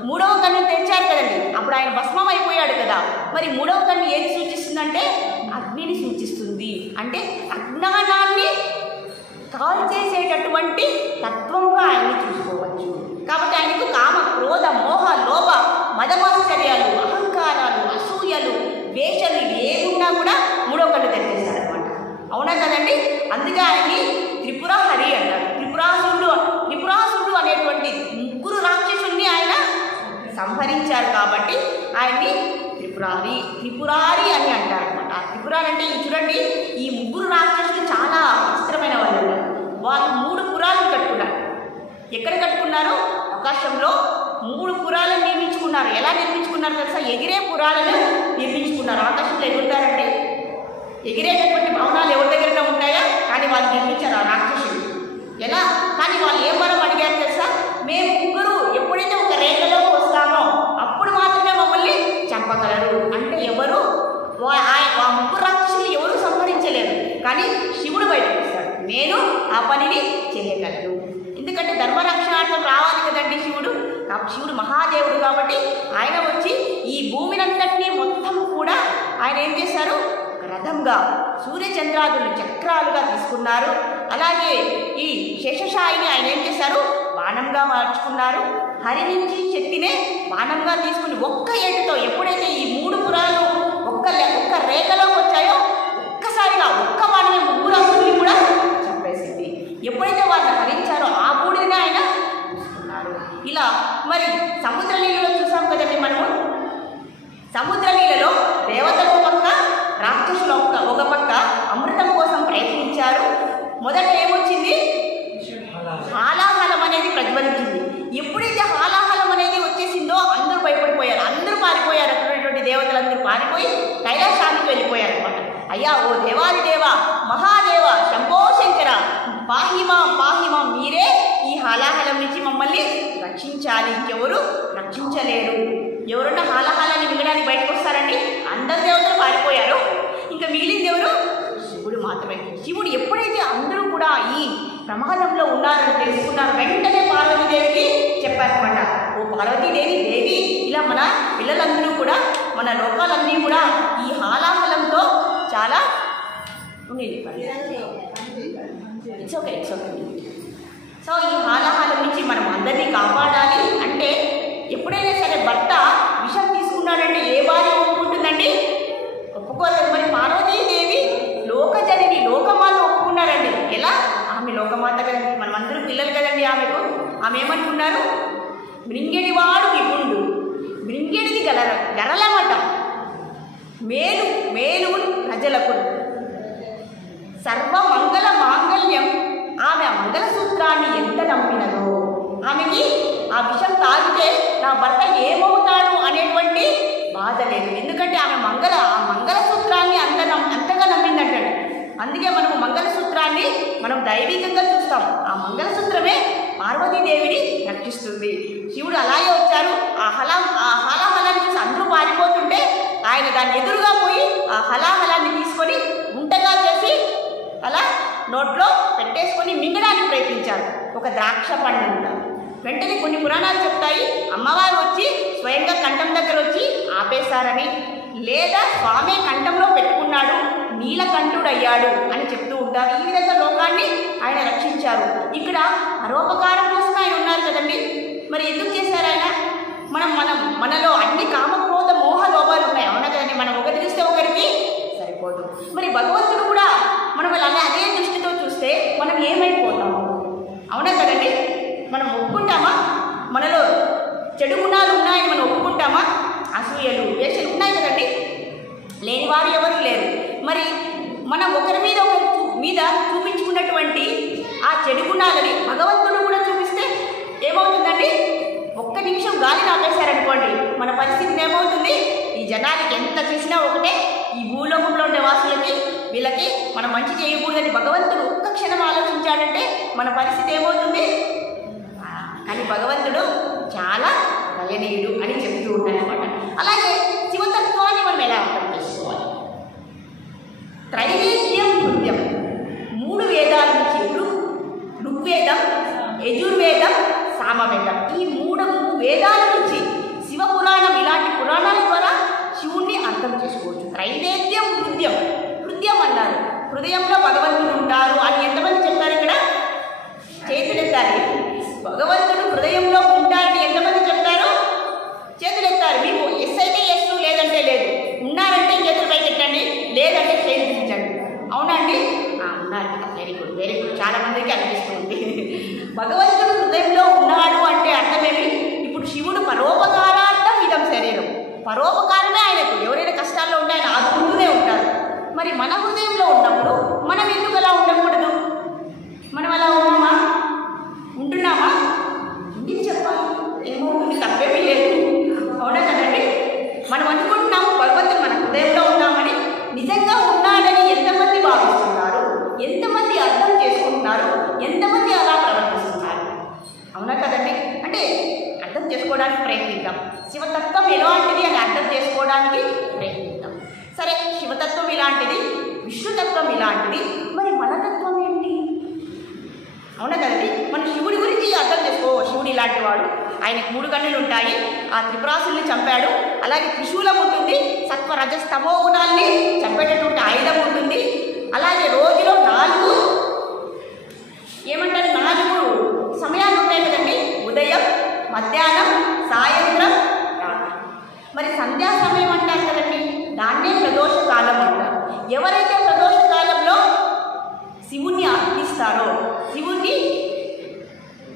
3వ కన్ను తెచ్చారు కదండి. అప్పుడు ఆయన భస్మం అయిపోయాడు కదా. మరి 3వ కన్ను ఏది సూచిస్తుందంటే అగ్నిని సూచిస్తుంది. అంటే అజ్ఞానాన్ని కాల్చేసేటటువంటి తత్వంగా ఆయన్ని చూసుకోవచ్చు. కాబట్టి ఆయనకు కామ, క్రోధ, మోహ, లోభ, మదమాశ్చర్యాలు, అహంకారాలు, అసూయలు, వేషలు ఏమున్నా కూడా 3వ కన్ను తెచ్చేశాడు అనమాట. అవునా కదండి? అందుకే ఆయన్ని త్రిపురహరి అంటారు. త్రిపురాసురుడు అనేటువంటి 3 రాక్షసుల్ని ఆయన సంహరించారు కాబట్టి ఆయన్ని త్రిపురారి అని అంటారు అనమాట. ఆ త్రిపురారి అంటే చూడండి, ఈ 3 రాక్షసులు చాలా విచిత్రమైన వాళ్ళు. వాళ్ళు 3 పురాలు కట్టుకున్నారు. ఎక్కడ కట్టుకున్నారు? ఆకాశంలో 3 పురాలను నిర్మించుకున్నారు. ఎలా నిర్మించుకున్నారు తెలుసా? ఎగిరే పురాలను నిర్మించుకున్నారు. ఆకాశంలో ఎగురుతారంటే ఎగిరేటటువంటి భవనాలు ఎవరి దగ్గర ఉంటాయా? కానీ వాళ్ళు నిర్మించారు ఆ రాక్షసులు. ఎలా? కానీ వాళ్ళు ఏం వరం అడిగారు తెలుసా? మేము 3 ఎప్పుడైతే ఒక రేఖలోకి వస్తామో అప్పుడు మాత్రమే మమ్మల్ని చంపగలరు. అంటే ఎవరు? ఆ 3 రాక్షసులు ఎవరు సంహరించలేరు. కానీ శివుడు బయటకు వస్తాడు, నేను ఆ పనిని చేయగలను. ఎందుకంటే ధర్మరక్షణార్థం రావాలి కదండి శివుడు. శివుడు మహాదేవుడు కాబట్టి ఆయన వచ్చి ఈ భూమినంతటినీ మొత్తం కూడా ఆయన ఏం చేశారు? రథంగా, సూర్యచంద్రాదులు చక్రాలుగా తీసుకున్నారు. అలాగే ఈ శేషశాయిని ఆయన ఏం చేశారు? బాణంగా మార్చుకున్నారు. హరి నుంచి శక్తినే బాణంగా తీసుకుని ఒక్క ఏటుతో ఎప్పుడైతే ఈ 3 పురాలు ఒక్క రేఖలోకి వచ్చాయో ఒక్కసారిగా ఒక్క బాణమే 3 అసురుల్ని కూడా చంపేసింది. ఎప్పుడైతే వాళ్ళని హరించారో ఆ బూడిదని ఆయన తీసుకున్నారు. ఇలా మరి సముద్రలీలలో చూసాం కదండి మనము. సముద్రలీలలో దేవతలు ఒక పక్క, రాక్షసులు ఒక పక్క అమృతం కోసం ప్రయత్నించారు. మొదట ఏమొచ్చింది? హాలాహలం అనేది ప్రజ్వలించింది. ఎప్పుడైతే హాలాహలం అనేది వచ్చేసిందో అందరూ భయపడిపోయారు, అందరూ పారిపోయారు. అక్కడటువంటి దేవతలందరూ పారిపోయి కైలాసానికి వెళ్ళిపోయారు అనమాట. అయ్యా ఓ దేవాదిదేవ, మహాదేవ, శంభో శంకర, పాహిమాం, మీరే ఈ హాలాహలం నుంచి మమ్మల్ని రక్షించాలి. ఇంకెవరు రక్షించలేరు. ఎవరున్నా హాలాహలాన్ని మిగడానికి బయటకు వస్తారండి? అందరు దేవతలు పారిపోయారు. ఇంకా మిగిలింది ఎవరు? శివుడు మాత్రమే. శివుడు ఎప్పుడైతే అందరూ కూడా ఈ ప్రమాదంలో ఉన్నారని తెలుసుకున్నారు, వెంటనే పార్వతీదేవికి చెప్పారనమాట. ఓ పార్వతీదేవి, దేవి, ఇలా మన పిల్లలందరూ కూడా, మన లోకాలన్నీ కూడా ఈ హాలాహలంతో చాలా ఇట్స్ ఓకే. సో ఈ హాలాహలం నుంచి మనం అందరినీ కాపాడాలి అంటే ఎప్పుడైనా సరే భర్త విషం తీసుకున్నాడంటే ఏ భార్య ఒప్పుకుంటుందండి? ఒప్పుకోలేదు. మరి పార్వతీదేవి లోకజనని, లోకమాత ఒప్పుకున్నారండి. ఎలా? ఆమె లోకమాత కదండి, మనమందరూ పిల్లలు కదండి ఆమెకు. ఆమె ఏమనుకున్నారు? మృంగెడివాడు విపుండు, మృంగెడిది గరలమట, మేలు ప్రజలకు, సర్వమంగళ మాంగళ్యం. ఆమె ఆ మంగళసూత్రాన్ని ఎంత నమ్మినదో, ఆమెకి ఆ విషం తాగితే నా భర్త ఏమవుతాడు అనేటువంటి బాధ లేదు. ఎందుకంటే ఆమె ఆ మంగళసూత్రాన్ని అంతగా నమ్మిందంటాడు. అందుకే మనము మంగళసూత్రాన్ని మనం దైవికంగా చూస్తాం. ఆ మంగళసూత్రమే పార్వతీదేవిని రక్షిస్తుంది. శివుడు అలాగే వచ్చారు. ఆ హలాహలాన్ని చూసి అందరూ పారిపోతుంటే ఆయన దాన్ని ఎదురుగా పోయి ఆ హలాహలాన్ని తీసుకొని ఉంటగా చేసి అలా నోట్లో పెట్టేసుకొని మింగడానికి ప్రయత్నించారు. ఒక ద్రాక్ష పండు. వెంటనే కొన్ని పురాణాలు చెప్తాయి, అమ్మవారు వచ్చి స్వయంగా కంఠం దగ్గర వచ్చి ఆపేశారని, లేదా స్వామి కంఠంలో పెట్టుకున్నాడు, నీలకంఠుడయ్యాడు అని చెప్తూ ఉంటారు. ఈ విధంగా లోకాన్ని ఆయన రక్షించారు. ఇక్కడ పరోపకారం కోసం ఆయన ఉన్నారు కదండి. మరి ఎందుకు చేశారు ఆయన? మనలో అన్ని కామక్రోధ మోహ లోపాలు ఉన్నాయి, అవునా కదండి. మనం ఒకటి చూస్తే ఒకరికి సరిపోదు. మరి భగవంతుడు కూడా మనం అదే దృష్టితో చూస్తే మనం ఏమైపోతాము? అవునా కదండి. మనం ఒప్పుకుంటామా? మనలో చెడు గుణాలు ఉన్నాయని మనం ఒప్పుకుంటామా? అసూయలు, వేషలు ఉన్నాయి కదండి, లేని వారు ఎవరు లేరు. మరి మనం ఒకరి మీద చూపించుకున్నటువంటి ఆ చెడు గుణాలని భగవంతుడు కూడా చూపిస్తే ఏమవుతుందండి? ఒక్క నిమిషం గాలిని ఆపేశారనుకోండి, మన పరిస్థితి ఏమవుతుంది? ఈ జనానికి ఎంత చేసినా ఒకటే. ఈ భూలోకంలో ఉండే వాసులకి వీళ్ళకి మనం మంచి చేయకూడదని భగవంతుడు ఒక్క క్షణం ఆలోచించాడంటే మన పరిస్థితి ఏమవుతుంది? కానీ భగవంతుడు చాలా దయనీయుడు అని చెప్తూ ఉన్నారన్నమాట. అలాగే శివ ఎలా అర్థం చేసుకోవాలి? త్రైవేద్యం నృత్యం, 3 వేదాల నుంచి ఋగ్వేదం, యజుర్వేదం, సామవేదం, ఈ 3 వేదాల నుంచి శివపురాణం ఇలాంటి పురాణాల ద్వారా శివుణ్ణి అర్థం చేసుకోవచ్చు. త్రైవేద్యం హృదయం, హృదయం అన్నారు, హృదయంలో భగవంతుడు ఉంటారు అని ఎంతమంది చెప్పారు? ఇక్కడ చేతులెత్తాలి. భగవంతుడు హృదయంలో ఉంటారని ఎంతమంది చెప్పారు? చేతులెత్తారు. మీకు ఎస్ అయితే ఎస్, లేదంటే లేదు. ఉన్నారంటే చేతులు పైకి ఎత్తండి, లేదంటే చేయించండి. అవునండి, ఉన్నారు. Very good, very good. చాలా మందికి అనిపిస్తుంది. భగవంతుడు హృదయంలో ఉన్నాడు అంటే అర్థమేమి? ఇప్పుడు శివుడు పరోపకారార్థం ఇదం శరీరం, పరోపకారమే ఆయనకు. ఎవరైనా కష్టాల్లో ఉంటే ఆయన ఆదుకుంటూనే ఉంటారు. మరి మన హృదయంలో ఉన్నప్పుడు మనం ఎందుకు అలా ఉండకూడదు? మనం అలా ఉన్నామా? ఉంటున్నామా? ఇంటికి చెప్పాలి, ఏమవుతుంది? తప్పేమీ లేదు. అవునా కదండి? మనం అనుకుంటున్నాము భగవంతుడు మన హృదయంలో ఉన్నామని. నిజంగా ఉన్నాడని ఎంతమంది భావిస్తున్నారు? ఎంతమంది అర్థం చేసుకుంటున్నారు? ఎంతమంది అలా ప్రవర్తిస్తున్నారు? అవునా కదండి? అంటే అర్థం చేసుకోవడానికి ప్రయత్నిద్దాం. శివతత్వం ఎలాంటిది అని అర్థం చేసుకోవడానికి ప్రయత్నిద్దాం. సరే, శివతత్వం ఇలాంటిది, విష్ణుతత్వం ఇలాంటిది, మరి మన తత్వం ఏంటి? అవునా కదండి? మనం శివుడి గురించి అర్థం చేసుకో. శివుడు ఇలాంటి వాడు, ఆయనకు 3 కన్నులు ఉంటాయి, ఆ త్రిపురాసుల్ని చంపాడు, అలాగే త్రిశూలం ఉంటుంది, సత్వ రజస్తమో గుణాల్ని చంపేటటువంటి ఆయుధం ఉంటుంది, అలాగే రోజులో 4 సమయాలు ఉంటాయి కదండి, ఉదయం, మధ్యాహ్నం, సాయంత్రం, రాత్రి. మరి సంధ్యా సమయం అంటారు కదండి, దాన్నే ప్రదోష కాలం అంటారు. ఎవరైతే ప్రదోష కాలంలో శివుణ్ణి ఆరాధిస్తారో, శివుణ్ణి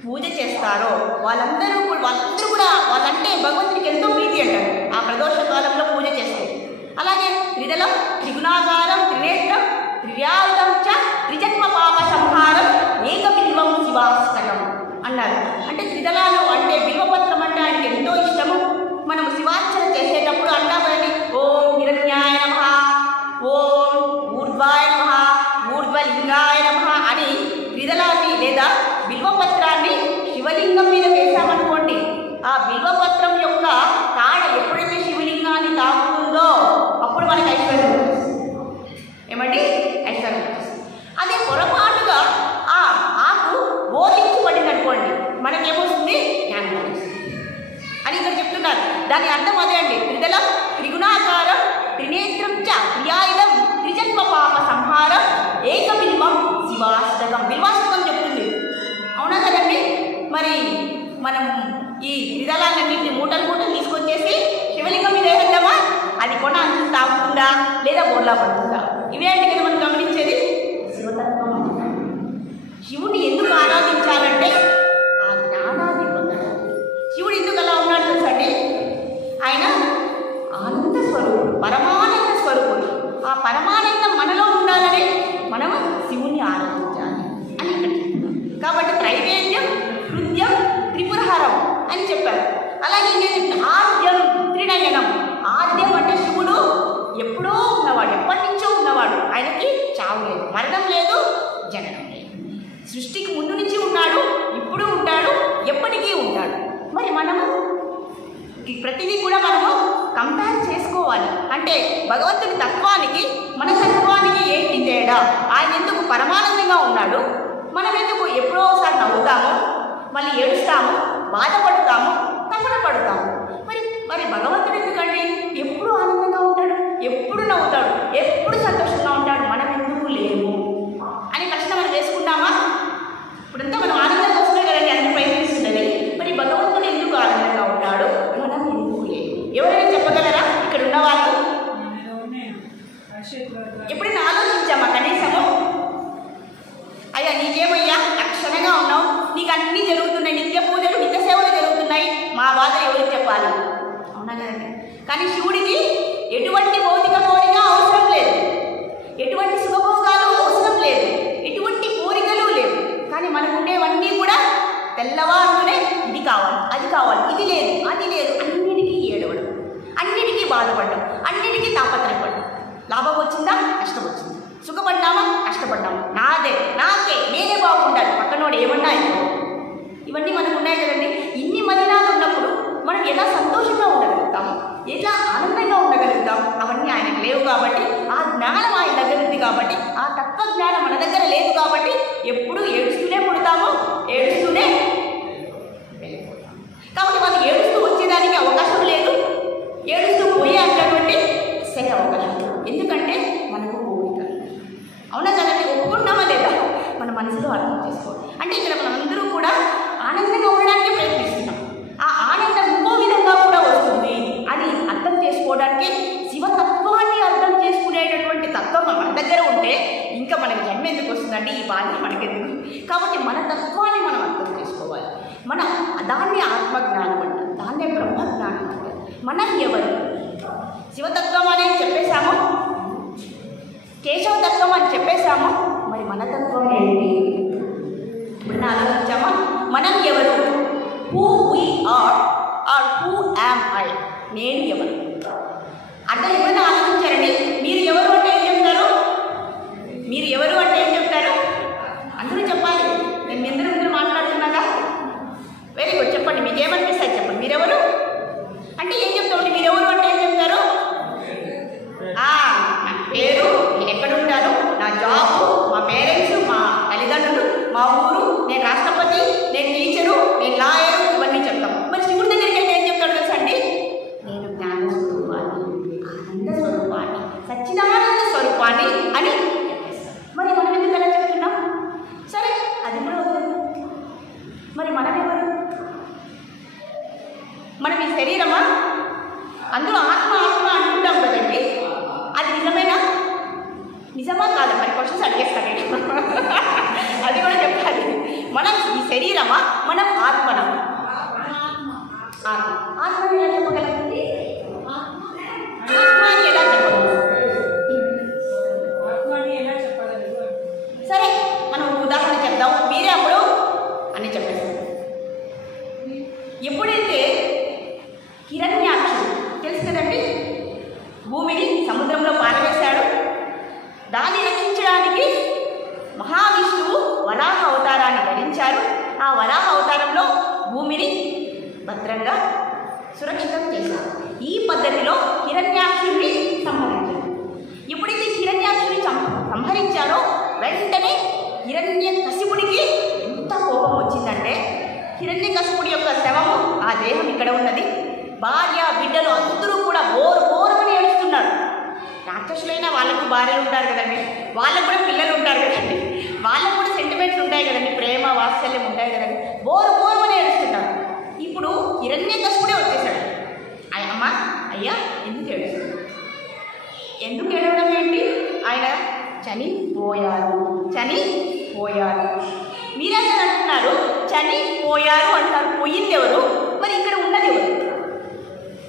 పూజ చేస్తారో వాళ్ళందరూ కూడా వాళ్ళంటే భగవంతుడికి ఎంతో ప్రీతి అంటారు ఆ ప్రదోష కాలంలో పూజ చేస్తే. అలాగే త్రిదళం, త్రిగుణాకారం, త్రినేత్రం, త్రివ్యాధం చ త్రిజన్మ పాప సంహారం ఏకబిల్వం శివాష్టకం అన్నారు. అంటే త్రిదళాలు అంటే బిల్వపత్రం అంటే ఆయనకి ఎంతో ఇష్టము. మనం శివార్చన చేసేటప్పుడు అంటామని ఓం హిరణ్యాయ నమః, ఓం ఊర్ధ్వాయ నమః, ఊర్ధ్వలింగాయ నమః అని త్రిదళాన్ని లేదా బిల్వపత్రాన్ని శివలింగం మీద వేసామనుకోండి, ఆ బిల్వపత్రం యొక్క కాడ ఎప్పుడైతే శివలింగాన్ని తాకుతుందో అప్పుడు మనకి ఐశ్వర్యం వచ్చేస్తుంది. ఏమండి? ఐశ్వర్యం వచ్చేస్తుంది. అదే పొరపాటుగా ఆ ఆకు బోధించబడింది అనుకోండి, మనకేమొస్తుంది? జ్ఞానం వచ్చేస్తుంది అని ఇక్కడ చెప్తున్నారు. దాని అర్థం అదే అండి. త్రిదళం, త్రిగుణాకారం, త్రినేత్రం చ త్రియాయుధం త్రిజన్మ పాప సంహారం ఏకబిల్వం శివాష్టకం. బిల్వాష్టకం చెప్తుంది. అవునా కదండి? మరి మనం ఈ త్రిదళాలన్నింటినీ మూటలు తీసుకొచ్చేసి శివలింగం మీద వేద్దామా? అది కొన అంత తాగుతుందా లేదా బోర్లా పడుతుందా? ఇవే అంటే కదా మనం గమనించేది. శివతత్వం శివుడిని ఎందుకు ఆరాధించాలంటే ఆ జ్ఞానాన్ని పొందడం. శివుడు ఎందుకు అలా ఉన్నాడు తెలుసండి? ఆయన ఆనంద స్వరూపుడు, పరమానంద స్వరూపుడు. ఆ పరమానందం మనలో ఉండాలని మనం శివుణ్ణి ఆరాధించాలి అని ఇక్కడ చెప్తున్నాం. కాబట్టి త్రైవేద్యం, హృద్యం, త్రిపురహరం అని చెప్పారు. అలాగే ఆద్యం, త్రినయనం. ఆద్యం అంటే శివుడు ఎప్పుడో ఉన్నవాడు, ఎప్పటి నుంచో ఉన్నవాడు. ఆయనకి చావు లేదు, మరణం లేదు, జననం లేదు. సృష్టికి ముందు నుంచి ఉన్నాడు, ఇప్పుడు ఉంటాడు, ఎప్పటికీ ఉంటాడు. మరి మనము ప్రతిదీ కూడా మనము కంపేర్ చేసుకోవాలి. అంటే భగవంతుడి తత్వానికి మన తత్వానికి ఏంటి తేడా? ఆయన ఎందుకు పరమానందంగా ఉన్నాడు, మనం ఎందుకు ఎప్పుడో ఒకసారి నవ్వుతాము, మళ్ళీ ఏడుస్తాము, బాధపడతాము, తపన పడతాము. మరి భగవంతుడు ఎందుకండి ఎప్పుడు ఆనందంగా ఉంటాడు, ఎప్పుడు నవ్వుతాడు, ఎప్పుడు సంతోషంగా ఉంటాడు, మనం ఎందుకు లేము అని ప్రశ్న మనం వేసుకుంటామా? ఇప్పుడంతా మనం ఆనందంగా వస్తున్నాయి కదండి, అన్ని ప్రయత్నిస్తున్నది. మరి భగవంతుడు ఎందుకు ఆనందంగా ఉంటాడు, మనం ఎందుకు లేము? ఎవరైనా చెప్పగలరా ఇక్కడ ఉన్న వాళ్ళు? ఎప్పుడైనా ఆలోచించామా కనీసము? అయ్యా నీకేమయ్యా లక్షణంగా ఉన్నావు, నీకు అన్నీ జరుగుతున్నాయి, నిత్య పూజలు నిత్య సేవలు జరుగుతున్నాయి, మా బాధ ఎవరికి చెప్పాలి? అవునా కదండి? కానీ శివుడికి ఎటువంటి భౌతిక కోరిక అవసరం లేదు, ఎటువంటి సుఖభోగాలు అవసరం లేదు, ఎటువంటి కోరికలు లేవు. కానీ మనకుండేవన్నీ కూడా తెల్లవారునే ఇది కావాలి, అది కావాలి, ఇది లేదు, అది లేదు, అన్నిటికీ ఏడవడం, అన్నిటికీ బాధపడడం, అన్నిటికీ తాపత్రయపడడం. లాభం వచ్చిందా, కష్టం వచ్చిందా, సుఖపడ్డామా, కష్టపడ్డామా, నాదే, నాకే, నేనే బాగుండాలి, పక్కనోడు ఏమన్నా అయిపో. ఇవన్నీ మనకు ఉన్నాయి కదండి. ఇన్ని మలినాలు ఉన్నప్పుడు మనం ఎలా సంతోషంగా ఉండగలుగుతాము, ఎలా ఆనందంగా ఉండగలుగుతాము? పొందుతాం? అవన్నీ ఆయనకు లేవు కాబట్టి, ఆ జ్ఞానం ఆయన దగ్గర ఉంది కాబట్టి, ఆ తత్వజ్ఞానం మన దగ్గర లేదు కాబట్టి ఎప్పుడు ఏడుస్తూనే పుడతాము, ఏడుస్తూనే వెళ్ళిపోతాం. కాబట్టి వాళ్ళు ఏడుస్తూ వచ్చేదానికి అవకాశం లేదు, ఏడుస్తూ పోయే అన్నటువంటి సరే అవకాశం లేదు. ఎందుకంటే మనకు కోరిక. అవునా కదండి? ఒప్పుకుంటామా లేదా? మన మనసులో అర్థం చేసుకోవాలి. అంటే ఇక్కడ మనందరూ కూడా ఆనందంగా ఉండడానికి ప్రయత్నిస్తున్నాం. ఆ ఆనందం ఇంకో విధంగా కూడా వస్తుంది అని అర్థం చేసుకోవడానికి శివతత్వాన్ని అర్థం చేసుకునేటటువంటి తత్వం మన దగ్గర ఉంటే ఇంకా మనకి జన్మ ఎందుకు వస్తుందండి? ఈ బాధ్యత మనకెందుకు? కాబట్టి మన తత్వాన్ని మనం అర్థం చేసుకోవాలి. దాన్ని ఆత్మజ్ఞానం అంటారు, దాన్నే బ్రహ్మజ్ఞానం అంటారు. మనం ఎవరు? శివతత్వం అనేది చెప్పేశాము, కేశవతత్వం అని చెప్పేశాము. మరి మన తత్వం ఏంటి? ఇప్పుడు ఆలోచించామా? మనం ఎవరు? Who we are are who am I? నేను ఎవరు? అర్థం ఎప్పుడైనా ఆలోచించారండి? మీరు ఎవరు అంటే ఏం చెప్తారు? మీరు ఎవరు అంటే ఏం చెప్తారు? అందరూ చెప్పాలి. నేను అందరూ మాట్లాడుతున్నాగా. వెరీ గుడ్, చెప్పండి. మీకేమనిపిస్తుంది చెప్పండి. మీరెవరు అంటే ఏం చెప్తామండి? మీరెవరు అంటే ఏం చెప్తారు? నా పేరు, నేను ఎక్కడుంటాను, నా జాబు, మా పేరెంట్స్, మా తల్లిదండ్రులు, మా ఊరు, నేను రాష్ట్రపతి, నేను టీచరు, నేను లాయరు, ఇవన్నీ చెప్తాం. మరి శివుడి దగ్గరికి వెళ్తే ఏం చెప్తాడు తెలుసా అండి? నేను జ్ఞాన స్వరూపాన్ని, ఆనంద స్వరూపాన్ని, సచ్చిదానంద స్వరూపాన్ని అని చెప్పేస్తాం. మరి మనం ఎందుకు అలా చెప్తున్నాం? సరే, అది కూడా వద్దు. మరి మనం ఎవరు? మనం ఈ శరీరమా? అందులో ఆత్మ ఆత్మ అంటుంటాం కదండి, అది నిజమేనా? నిజమా కాదా? మరి క్వశ్చన్స్ అడిగేస్తాను నేను. అది కూడా చెప్పాలి. మనం ఈ శరీరమా? మనం ఆత్మనా? ఆత్మని ఎలా చెప్పగలం? ఆత్మని ఎలా చెప్పగలం? సరే, మనం ఉదాహరణ చెప్దాం. మీరే అప్పుడు అని చెప్పేస్తాం. ఎప్పుడైతే హిరణ్యాక్షుడు తెలుసు కదండి, భూమిని సముద్రంలో పారవేశాడు. దాన్ని రక్షించడానికి మహావిష్ణువు వరాహ అవతారాన్ని ధరించారు. ఆ వరాహ అవతారంలో భూమిని భద్రంగా సురక్షితం చేశారు. ఈ పద్ధతిలో హిరణ్యాక్షుడిని సంహరించారు. ఎప్పుడైతే హిరణ్యాక్షుడిని సంహరించారో వెంటనే హిరణ్యకశిపుడికి ఎంత కోపం వచ్చిందంటే, హిరణ్యకశిపుడి యొక్క శవము, ఆ దేహం ఇక్కడ ఉన్నది, భార్య బిడ్డలు అందరూ కూడా బోరుమని ఏడుస్తున్నారు. రాక్షసులైనా వాళ్ళకు భార్యలు ఉంటారు కదండి, వాళ్ళకు కూడా పిల్లలు ఉంటారు కదండి, వాళ్ళకు కూడా సెంటిమెంట్స్ ఉంటాయి కదండి, ప్రేమ వాత్సల్యం ఉంటాయి కదండి. బోరుమని ఏడుస్తున్నారు. ఇప్పుడు హిరణ్యకశిపుడే వచ్చేసాడు. అమ్మ, అయ్యా, ఎందుకు ఏడుస్తున్నారు? ఎందుకు ఏడవడం ఏంటి? ఆయన చనిపోయారు. మీరే అంటున్నారు చనిపోయారు అంటారు. పోయింది ఎవరు? మరి ఇక్కడ ఉన్నది ఎవరు?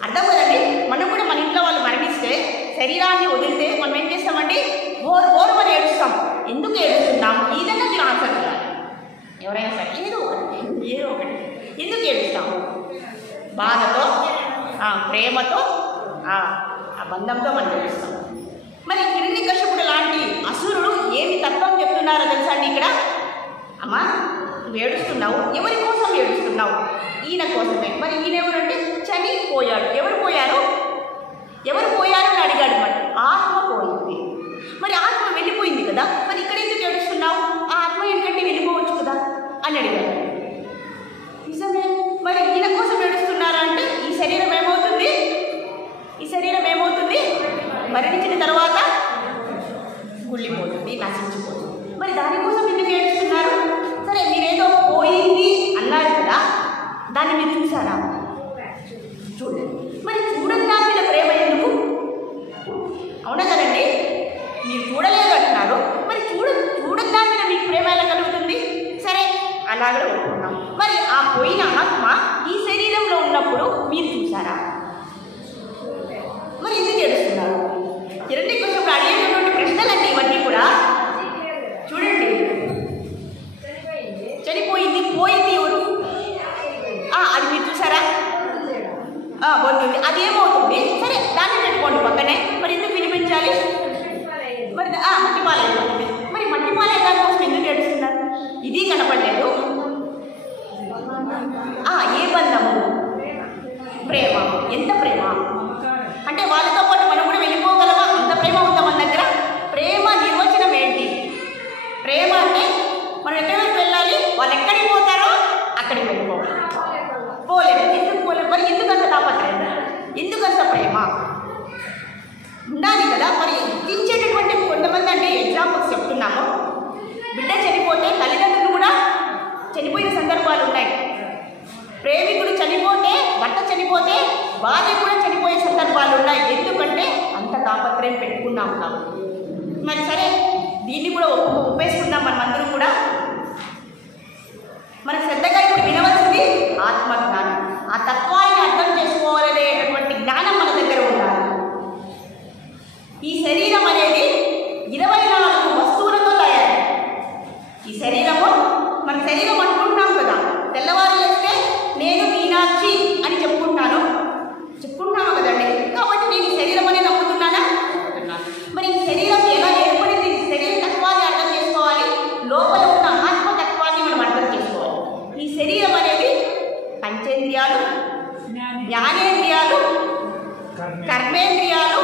అర్థం కదండి. మనం కూడా మన ఇంట్లో వాళ్ళు మరణిస్తే శరీరాన్ని వదిలితే మనం ఏం చేస్తామండి? బోరు అని ఏడుస్తాం. ఎందుకు ఏడుస్తున్నాం? ఏదైనా మీరు ఆన్సర్ చేయాలి. ఎవరైనా సరే ఏదో ఒకటి. ఎందుకు ఏడుస్తాము? బాధతో, ప్రేమతో, ఆ బంధంతో మనం ఏడుస్తాం. మరి హిరణ్యకశిపుడు లాంటి అసురుడు ఏమి తత్వం చెప్తున్నారో తెలుసా అండి ఇక్కడ? అమ్మా, నువ్వు ఏడుస్తున్నావు, ఎవరి కోసం ఏడుస్తున్నావు? ఈయన కోసమే. మరి ఈయన ఎవరంటే చనిపోయాడు. ఎవరు పోయారు అని అడిగాడు. మరి ఆత్మ పోయింది. మరి ఆత్మ వెళ్ళిపోయింది కదా, మరి ఇక్కడ ఎందుకు ఏడుస్తున్నావు? ఆ ఆత్మ ఎందుకంటే వెళ్ళిపోవచ్చు కదా అని అడిగాడు. నిజమే. మరి ఈయన కోసం ఏడుస్తున్నారా అంటే ఈ శరీరం ఏమవుతుంది? మరణించిన తర్వాత గుళ్ళిపోతుంది, నశించిపోతుంది. మరి దానికోసం ఎందుకు ఏడుస్తున్నారు? సరే, మీరేదో పోయింది అన్నారు కదా, దాన్ని మీరు చూసారా? చూడండి. మరి చూడన్నా మీద ప్రేమ ఎందుకు? అవునా కదండి? మీరు చూడలేదు అంటున్నారు, మరి చూడన్నా మీద మీకు ప్రేమ ఎలా కలుగుతుంది? సరే, అలాగే ఒప్పుకున్నాం. మరి ఆ పోయిన ఆత్మ ఈ శరీరంలో ఉన్నప్పుడు మీరు చూసారా? మరి ఎందుకు ఏడుస్తున్నారు? హిరణ్యకశిపుడు అడిగేటటువంటి ప్రశ్నలండి ఇవన్నీ కూడా. చూడండి, చనిపోయింది, పోయింది ఎవరు? అది మీరు చూసారా? పోతుంది. అదేమవుతుంది? సరే, దాన్ని పెట్టుకోండి పక్కనే. మరి ఎందుకు వినిపించాలి? మరి మట్టిపాలైపోతుంది. మరి మట్టిపాలే దానికోసం ఎందుకు ఏడుస్తున్నారు? ఇది కనపడలేదు. ఏ బంధము? ప్రేమ. ఎంత ప్రేమ అంటే వాళ్ళతో పాటు మనం కూడా భార్య కూడా చనిపోయే సందర్భాలు ఉన్నాయి. ఎందుకంటే అంత తాపత్రయం పెట్టుకున్నాం కాబట్టి. మరి సరే, దీన్ని కూడా ఒప్పేసుకుందాం మనం అందరం కూడా. మన శ్రద్ధగా ఇప్పుడు వినవలసింది ఆత్మజ్ఞానం. ఆ తత్వాన్ని అర్థం చేసుకోవాలనేటటువంటి జ్ఞానం మన దగ్గర ఉండాలి. ఈ శరీరం అనేది 24 వస్తువులతో తయారు. ఈ శరీరము, మన శరీరం అనుకుంటున్నాం కదా, తెల్లవారు లేస్తే నేను మీనాక్షి అని చెప్పుకుంటున్నాము కదండి. కాబట్టి నేను ఈ శరీరం అనేది నమ్ముతున్నానా? మరి ఈ శరీరం ఎలా ఏర్పడింది? శరీర తత్వాన్ని అర్థం చేసుకోవాలి. లోపల ఉన్న ఆత్మతత్వాన్ని మనం అర్థం చేసుకోవాలి. ఈ శరీరం అనేది పంచేంద్రియాలు, జ్ఞానేంద్రియాలు, కర్మేంద్రియాలు,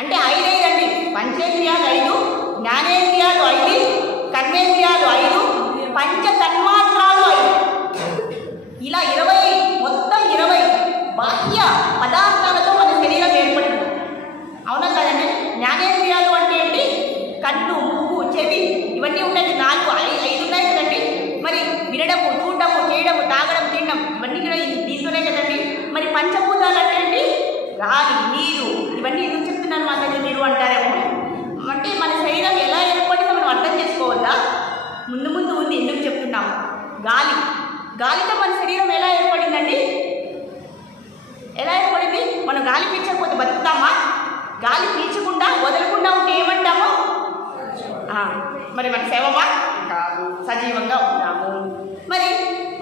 అంటే 5 అండి. పంచేంద్రియాలు 5, జ్ఞానేంద్రియాలు 5, కర్మేంద్రియాలు 5, పంచ తన్మాత్రాలు 5. ఇలా 20, మొత్తం 20 బాహ్య పదార్థాలతో మన శరీరం ఏర్పడింది. అవునా కదండి? జ్ఞానేంద్రియాలు అంటే ఏంటి? కన్ను, ముక్కు, చెవి, ఇవన్నీ ఉన్నాయి. 5 ఉన్నాయి కదండి. మరి వినడము, చూడటము, చేయడము, తాగడం, తినడం, ఇవన్నీ కూడా దీంతోనే కదండి. మరి పంచభూతాలు అంటే ఏంటి? గాలి, నీరు. ఇవన్నీ ఎందుకు చెప్తున్నాను మా దగ్గర మీరు అంటారేమో. అంటే మన శరీరం ఎలా ఏర్పడిందో మనం అర్థం చేసుకోవద్దా? ముందు ఉంది, ఎందుకు చెప్తున్నాము? గాలితో మన శరీరం ఎలా ఏర్పడిందండి? ఎలా ఏర్పడింది? మనం గాలి పీల్చకపోతే బతుకుతామా? గాలి పీల్చకుండా వదలకుండా ఉంటే ఏమంటాము? మరి మన శవమా? కాదు, సజీవంగా ఉన్నాము. మరి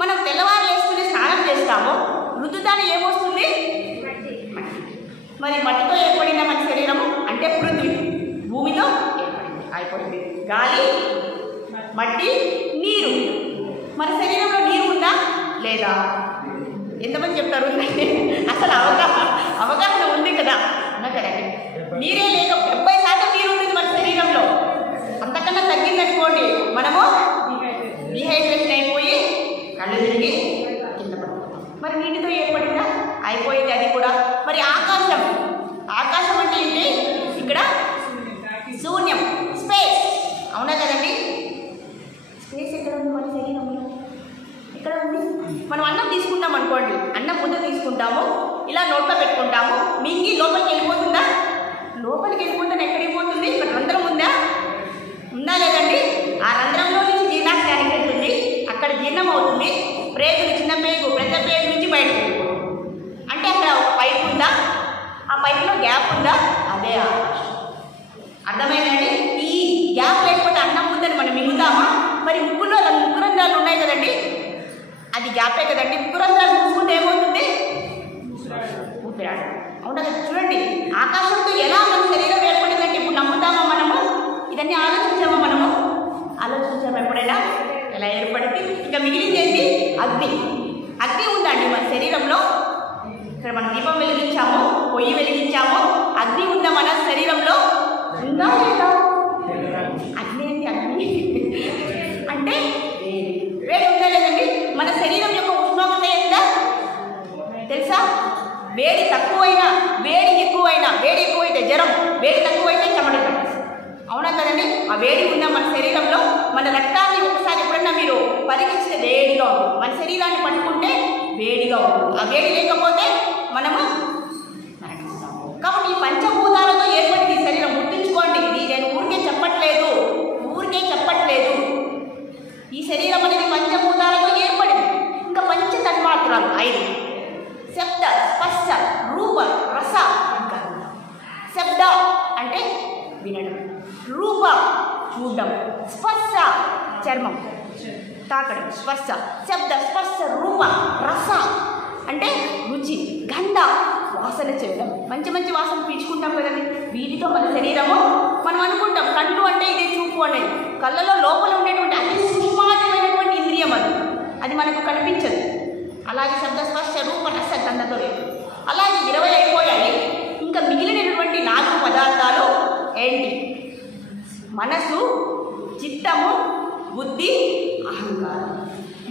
మనం తెల్లవారు వేసుకుని స్నానం చేస్తాము, రుద్దుతానే ఏమొస్తుంది? మరి మట్టితో ఏర్పడిన మన శరీరము అంటే పృథ్వీ, భూమితో ఏర్పడింది, అయిపోయింది. గాలి, మట్టి, నీరు. మన శరీరంలో నీరు ఉందా లేదా? ఎంతమంది చెప్తారు? అసలు అవగాహన ఉంది కదా? కదండి. నీరే లేక 70% నీరు ఉంటుంది మన శరీరంలో. అంతకన్నా తగ్గిందనుకోండి, మనము డిహైడ్రేషన్ అయిపోయి కళ్ళు తిరిగి కింద పడిపోతాం. మరి నీటితో ఏర్పడిందా? అయిపోయింది అది కూడా. మరి ఆకాశం అంటే ఏంటి? ఇక్కడ శూన్యం, స్పేస్. అవునా కదండి? స్పేస్ ఎక్కడ ఉంది మన శరీరంలో? ఇక్కడ ఉంది. మనం అన్నం తీసుకుంటాం అనుకోండి, అన్నం ముద్ద తీసుకుంటాము, ఇలా నోట్లో పెట్టుకుంటాము, మింగి లోపలికి వెళ్ళిపోతుందా? లోపలికి వెళ్ళిపోతాను. ఎక్కడికి పోతుంది? ఇక్కడ రంధ్రం ఉందా లేదండి? ఆ రంధ్రంలో నుంచి జీర్ణాశయానికి వెళ్తుంది, అక్కడ జీర్ణం అవుతుంది. ప్రేగులు, చిన్న పేగు, పెద్ద పేగు నుంచి బయటకు వెళ్ళిపోతుంది. అంటే అక్కడ ఒక పైపు ఉందా? ఆ పైపులో గ్యాప్ ఉందా? అదే ఆకాశం. అర్థమైందండి? ఈ గ్యాప్ లేకపోతే అన్నం ముద్దని మనం మింగుతామా? మరి ముక్కు రంధ్రాలు ఉన్నాయి కదండి, అది గ్యాపే కదండి. ముక్కు రంధ్రాలు మూసుకుంటే ఏమవుతుంది? ఊపిరాడు. అవునా కదా? చూడండి, ఆకాశంతో ఎలా మన శరీరం ఏర్పడిందంటే ఇప్పుడు నమ్ముతామా మనము? ఇదన్నీ ఆలోచించామా మనము? ఆలోచించాము ఎప్పుడైనా ఎలా ఏర్పడింది? ఇంకా మిగిలింది ఏంటి? అగ్ని ఉందండి మన శరీరంలో. ఇక్కడ మనం దీపం వెలిగించాము, పొయ్యి వెలిగించాము, అగ్ని ఉందా మన శరీరంలో? ఉందా లేదా? అగ్ని ఏంటి? అగ్ని అంటే వేడి ఉందా లేదండి? మన శరీరం యొక్క ఉష్ణోగ్రత ఎంత తెలుసా? వేడి తక్కువైనా, వేడి ఎక్కువైనా, వేడి ఎక్కువైతే జ్వరం, వేడి తక్కువైతే చెమట పట్టేస్తుంది. అవునా కదండి? ఆ వేడి ఉన్న మన శరీరంలో మన రక్తాన్ని ఒకసారి ఎప్పుడన్నా మీరు పరీక్షిస్తే వేడిగా ఉంటుంది. మన శరీరాన్ని పట్టుకుంటే వేడిగా ఉంటుంది. ఆ వేడి లేకపోతే మనము మరణిస్తాం. కాబట్టి ఈ పంచభూతాలతో ఏర్పడింది ఈ శరీరం. గుర్తుంచుకోండి, ఇది నేను ఊరికే చెప్పట్లేదు. ఈ శరీరం అనేది పంచభూతాలతో ఏర్పడింది. ఇంకా పంచ తన్మాత్రాలు 5: శబ్ద, స్పర్శ, రూప, రస, గంధ. శబ్ద అంటే వినడం, రూప చూడడం, స్పర్శ చర్మం తాకడం, స్పర్శ. శబ్ద, స్పర్శ, రూప, రస అంటే రుచి, గంధ వాసన చేయడం. మంచి మంచి వాసన పీల్చుకుంటాం కదండి. వీటితో మన శరీరము మనం అనుకుంటాం కళ్ళు అంటే ఇదే చూపు అనేది. కళ్ళలో లోపల ఉండేటువంటి అతి సూక్ష్మమైనటువంటి ఇంద్రియం అది మనకు కనిపించదు. అలాగే శబ్ద, స్పర్శ, రూప, రస, గంధతో లేదు. అలాగే 20 అయిపోయాయి. ఇంకా మిగిలినటువంటి 4 పదార్థాలు ఏంటి? మనసు, చిత్తము, బుద్ధి, అహంకారం.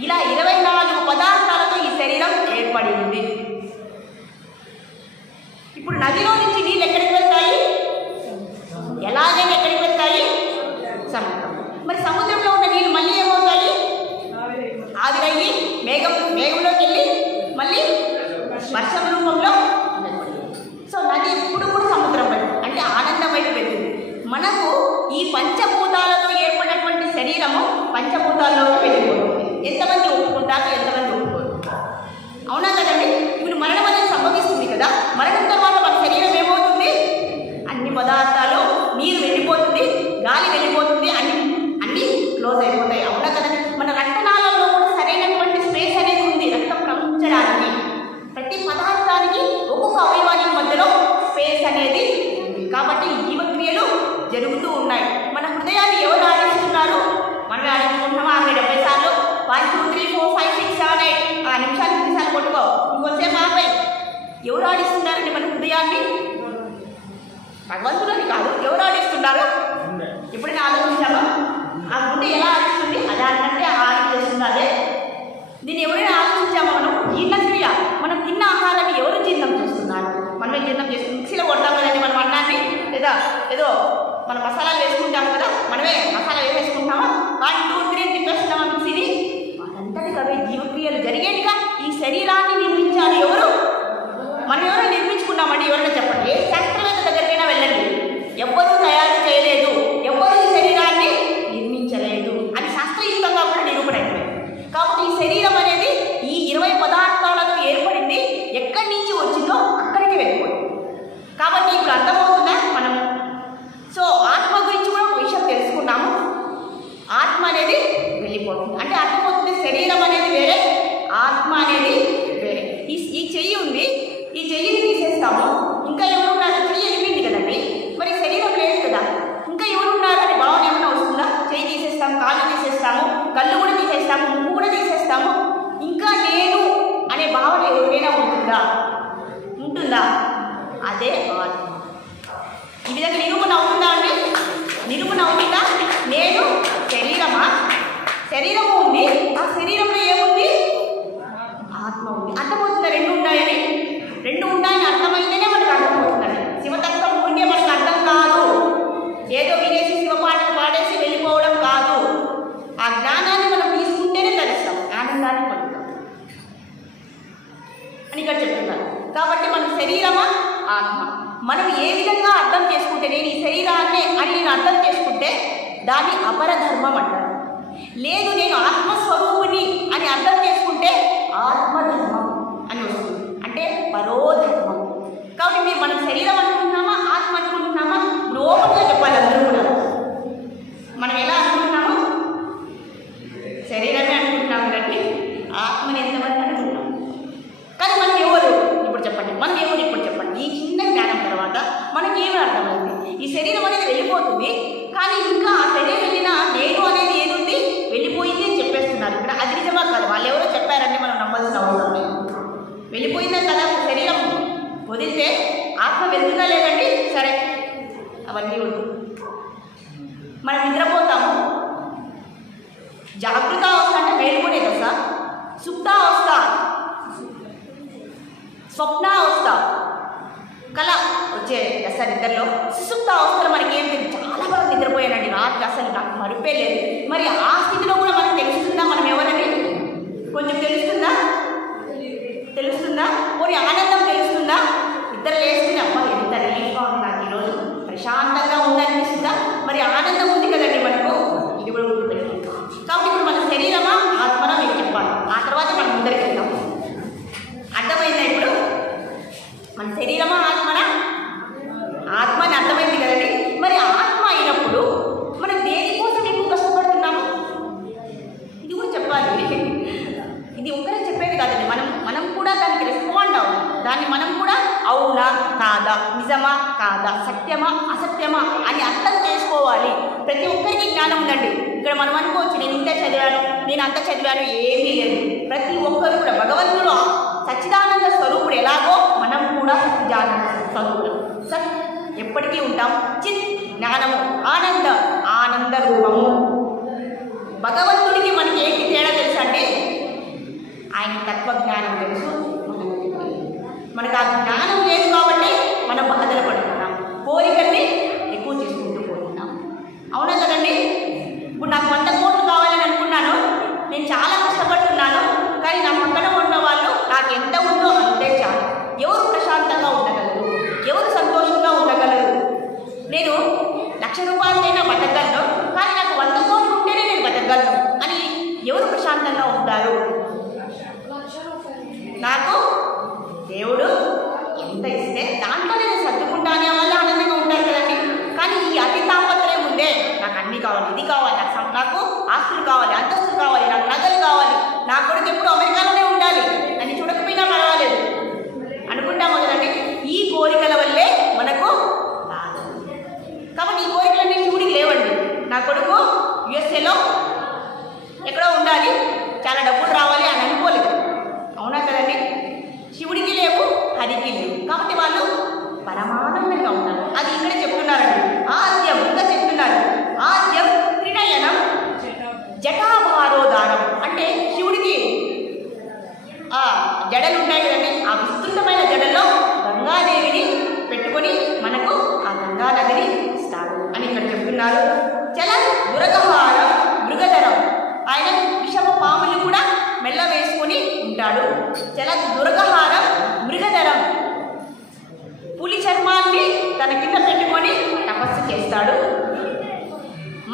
ఇలా 24 పదార్థాలతో ఈ శరీరం ఏర్పడింది. ఇప్పుడు నదిలో నుంచి నీళ్ళు ఎక్కడికి వెళ్తాయి? ఎలాగైనా ఎక్కడికి వెళ్తాయి? సముద్రం. మరి సముద్రంలో ఉన్న నీళ్ళు మళ్ళీ ఏమవుతాయి? ఆవిరయ్యి మేఘంలోకి వెళ్ళి మళ్ళీ వర్షం రూపంలో ఈ పంచభూతాలతో ఏర్పడినటువంటి శరీరము పంచభూతాల్లోకి వెళ్ళిపోతుంది. ఎంతమంది ఒప్పుకుంటారు, ఎంతమంది ఒప్పుకోరు? అవునా కదండి? ఇప్పుడు మరణం అనేది సంభవిస్తుంది కదా, మరణం తర్వాత మన శరీరం ఏమవుతుంది? అన్ని పదార్థాలు, నీరు వెళ్ళిపోతుంది, గాలి వెళ్ళిపోతుంది, అన్ని క్లోజ్ అయిపోతాయి. అవునా కదండి? మన రక్తనాళాల్లో కూడా సరైనటువంటి స్పేస్ అనేది ఉంది రక్తం ప్రవహించడానికి. ప్రతి పదార్థానికి ఒక్కొక్క అవయవానికి మధ్యలో స్పేస్ అనేది ఉంది. కాబట్టి జీవక్రియలు జరుగుతూ ఉన్నాయి. మన హృదయాన్ని ఎవరు ఆడిస్తున్నారు? మనమే ఆడించుకుంటున్నామా? 70 సార్లు 1 2 3 4 5 6 7 8 ఆ నిమిషాలు కొట్టుకో, ఇంకొంచెం ఆపై. ఎవరు ఆడిస్తున్నారండి మన హృదయాన్ని? భగవంతులని కాదు, ఎవరు ఆడిస్తున్నారు? ఎప్పుడైనా ఆలోచించామా? ఆ గుండె ఎలా ఆడిస్తుంది? అది అంటే ఆడించేస్తుంది. అదే దీన్ని ఎవరైనా ఆలోచించామా? మనం జీర్ణక్రియ, మనం తిన్న ఆహారాన్ని ఎవరు జీర్ణం చేస్తున్నారు? మనమే జీర్ణం చేస్తుంది. మిక్సీలో కొడతాం కదండి మనం అన్నాన్ని, లేదా ఏదో మనం మసాలాలు వేసుకుంటాం కదా, మనమే మసాలా వేసేసుకుంటామా? 1 2 3 తిప్పేస్తున్నామా మిక్సీని? వాటంతటికి అవే జీవక్రియలు జరిగేట్టుగా ఈ శరీరాన్ని నిర్మించాలి ఎవరు? మనం ఎవరో నిర్మించుకున్నామండి? ఎవరైనా చెప్పండి. ఏ శాస్త్రవేత్త దగ్గరికైనా వెళ్ళండి, ఎవ్వరూ తయారు చేయలేదు, ఎవ్వరూ ఈ శరీరాన్ని నిర్మించలేదు అని శాస్త్రయుక్తంగా కూడా నిరూపణ అయిపోయింది. కాబట్టి ఈ శరీరం అనేది ఈ 20 పదార్థాలతో ఏర్పడింది. ఎక్కడి నుంచి వచ్చిందో అక్కడికి వెళ్ళిపోయింది. కాబట్టి ఇప్పుడు అర్థమవుతుందా మనం? సో ఆత్మ గురించి కూడా ఒక విషయం తెలుసుకున్నాము. ఆత్మ అనేది వెళ్ళిపోతుంది అంటే అర్థమవుతుంది. శరీరం అనేది వేరే, ఆత్మ అనేది వేరే. ఈ చెయ్యి ఉంది, ఈ చెయ్యిని తీసేస్తాము, ఇంకా ఎవరు ఉన్నారు? చెయ్యి వెళ్ళిపోయింది కదండి, మరి శరీరం లేదు కదా, ఇంకా ఎవరు ఉన్నారు అని భావన ఏమైనా వస్తుందా? చెయ్యి తీసేస్తాము, కాళ్ళు తీసేస్తాము, కళ్ళు కూడా తీసేస్తాము, ముక్కు కూడా తీసేస్తాము, ఇంకా నేను అనే భావన ఎవరికైనా ఉంటుందా? అదే ఆత్మ. ఈ విధంగా నిరూపణ అవుతుందా అండి? నిరూపణ అవుతుందా? నేను శరీరమా? శరీరము ఉంది, ఆ శరీరంలో ఏముంది? ఆత్మ ఉంది. అర్థమవుతుందా? రెండు ఉన్నాయని అర్థమైతేనే మనకు అర్థమవుతుందండి. శివతత్వం ఉంటే మనకు అర్థం కాదు. ఏదో వినేసి శివపాటలు పాడేసి వెళ్ళిపోవడం కాదు. ఆ జ్ఞానాన్ని మనం తీసుకుంటేనే తెలుస్తాం, ఆనందాన్ని పొందుతాం అని ఇక్కడ చెప్తున్నారు. కాబట్టి మన శరీరమా, ఆత్మ, మనం ఏ విధంగా అర్థం చేసుకుంటే, నేను ఈ శరీరాన్ని అని నేను అర్థం చేసుకుంటే దాన్ని అపరధర్మం అంటారు. లేదు నేను ఆత్మస్వరూపుని అని అర్థం చేసుకుంటే ఆత్మధర్మం అని వస్తుంది, అంటే పరోధర్మం. కాబట్టి మీరు మనం శరీరం అనుకుంటున్నామా, ఆత్మ అనుకుంటున్నామా? లోపల చెప్పాలి అందరూ కూడా. మనం ఎలా అనుకుంటున్నాము? శరీరమే అనుకుంటున్నాం కదండి, ఆత్మని ఎంతమంది అనుకుంటున్నాం? కానీ మనం ఎవరు ఇప్పుడు చెప్పండి, మనం ఎవరు ఇప్పుడు చెప్పండి. ఈ చిన్న జ్ఞానం తర్వాత మనకి ఏమీ అర్థమైంది? ఈ శరీరం అనేది వెళ్ళిపోతుంది, కానీ ఇంకా ఆ శరీరం వెళ్ళినా నేను అనేది ఏదుంది? వెళ్ళిపోయింది అని చెప్పేస్తున్నారు. ఇక్కడ అది నిజమా కాదు? వాళ్ళు ఎవరో చెప్పారంటే మనం నమ్మాల్సిన అవసరం లేదు. వెళ్ళిపోయిందే కదా శరీరం వదిలితే, ఆత్మ వెళ్తుందా లేదండి? సరే, అవన్నీ వద్దు. మనం నిద్రపోతాము, జాగృత అవస్థ అంటే మేలుకునే దశ, సుప్తావస్థ, స్వప్నావస్థ, కళ వచ్చే దశ నిద్రలో. సుసుప్త అవస్థలో మనకి ఏం తెలియదు, చాలా బాగా నిద్రపోయానండి రాత్రి, అసలు నాకు మరుపే లేదు. మరి ఆ స్థితిలో కూడా మనకు తెలుస్తుందా మనం ఎవరని? కొంచెం తెలుస్తుందా? పోనీ ఆనందం తెలుస్తుందా? నిద్ర లేస్తుంది, అమ్మ ఎంత రిలీఫ్గా ఉంది నాకు ఈరోజు, ప్రశాంతంగా ఉందనిపిస్తుందా? మరి ఆనందం ఉంది కదండి మనకు, ఇది కూడా గుర్తుపెట్టుకుంటాం. కాబట్టి ఇప్పుడు మన శరీరమా, ఆత్మనా మీకు చెప్పాలి. ఆ తర్వాత మనం ముందరికి వెళ్తాం. అర్థమైందా ఇప్పుడు? మన శరీరమా, ఆత్మనా? ఆత్మ అని అర్థమైంది కదండి. మరి ఆత్మ అయినప్పుడు మనం దేనికోసం ఎక్కువ కష్టపడుతున్నాము? ఇది కూడా చెప్పాలి. ఇది ఒక్కరే చెప్పేది కాదండి, మనం కూడా దానికి రెస్పాండ్ అవ్వాలి. దాన్ని మనం కూడా అవునా కాదా, నిజమా కాదా, సత్యమా అసత్యమా అని అర్థం చేసుకోవాలి. ప్రతి ఒక్కరికి జ్ఞానం ఉందండి. ఇక్కడ మనం అనుకోవచ్చు నేను ఇంత చదివాను, నేను అంత చదివాను, ఏమీ లేదు. ప్రతి ఒక్కరు కూడా భగవంతుడు సచ్చిదానంద స్వరూపుడు ఎలాగో మనం కూడా సచ్చిదానంద స్వరూపుడు. సత్ ఎప్పటికీ ఉంటాం, చిత్ జ్ఞానము, ఆనంద రూపము. భగవంతుడికి మనకి ఏంటి తేడా తెలుసు అంటే, ఆయన తత్వజ్ఞానం తెలుసు, మనకు ఆ జ్ఞానం లేదు కాబట్టి మనం బాధలు పడుతున్నాం, కోరికల్ని ఎక్కువ తీసుకుంటూ పోతున్నాం. అవునా కదండి? ఇప్పుడు నాకు 100 కోట్లు కావాలని అనుకున్నాను, నేను చాలా కష్టపడుతున్నాను, కానీ నా పక్కన ఉన్న వాళ్ళు నాకు ఎంత ఉందో అంతే చాలు. ఎవరు ప్రశాంతంగా ఉండగలరు? ఎవరు సంతోషంగా ఉండగలరు? నేను 1,00,000 రూపాయలైనా బతక ఉంటారు? నాకు దేవుడు ఎంత ఇస్తే దాంట్లో నేను సర్దుకుంటానే వల్ల ఆనందంగా ఉంటారు కదండి. కానీ ఈ అతి తాపత్రయం ఉందే, నాకు అన్ని కావాలి, ఇది కావాలి, నాకు ఆస్తులు కావాలి, అంతస్తులు కావాలి, నాకు నగలు కావాలి, నా కొడుకు ఎప్పుడు అమెరికాలోనే ఉండాలి, నన్ను చూడకపోయినా పర్వాలేదు అనుకుంటాము కదండి. ఈ కోరికల వల్లే మనకు బాధ. కాబట్టి ఈ కోరికలన్నీ శివుడికి లేవండి. నా కొడుకు యుఎస్ఏలో ఎక్కడో ఉండాలి, చాలా డబ్బులు రావాలి అని అనుకోలేదు. అవునా కదండి? శివుడికి లేవు, హరికి లేవు. కాబట్టి వాళ్ళు పరమానందంగా ఉంటారు. అది ఇక్కడ చెప్తున్నారండి. ఆద్యం ఇంకా చెప్తున్నారు. ఆద్యం త్రినయనం జటాభారోదారం. అంటే శివుడికి ఆ జడలు ఉంటాయి కదండి, ఆ విస్తృతమైన జడల్లో గంగాదేవిని పెట్టుకొని మనకు ఆ గంగా నదిని ఇస్తాడు అని ఇక్కడ చెప్తున్నారు. చల దురగహారం మృగధరం. ఆయన విషమ పాములు కూడా మెల్ల వేసుకొని ఉంటాడు. చల దురగహారం మృగధరం. పులి చర్మాన్ని తన కింద పెట్టుకొని తపస్సు చేస్తాడు.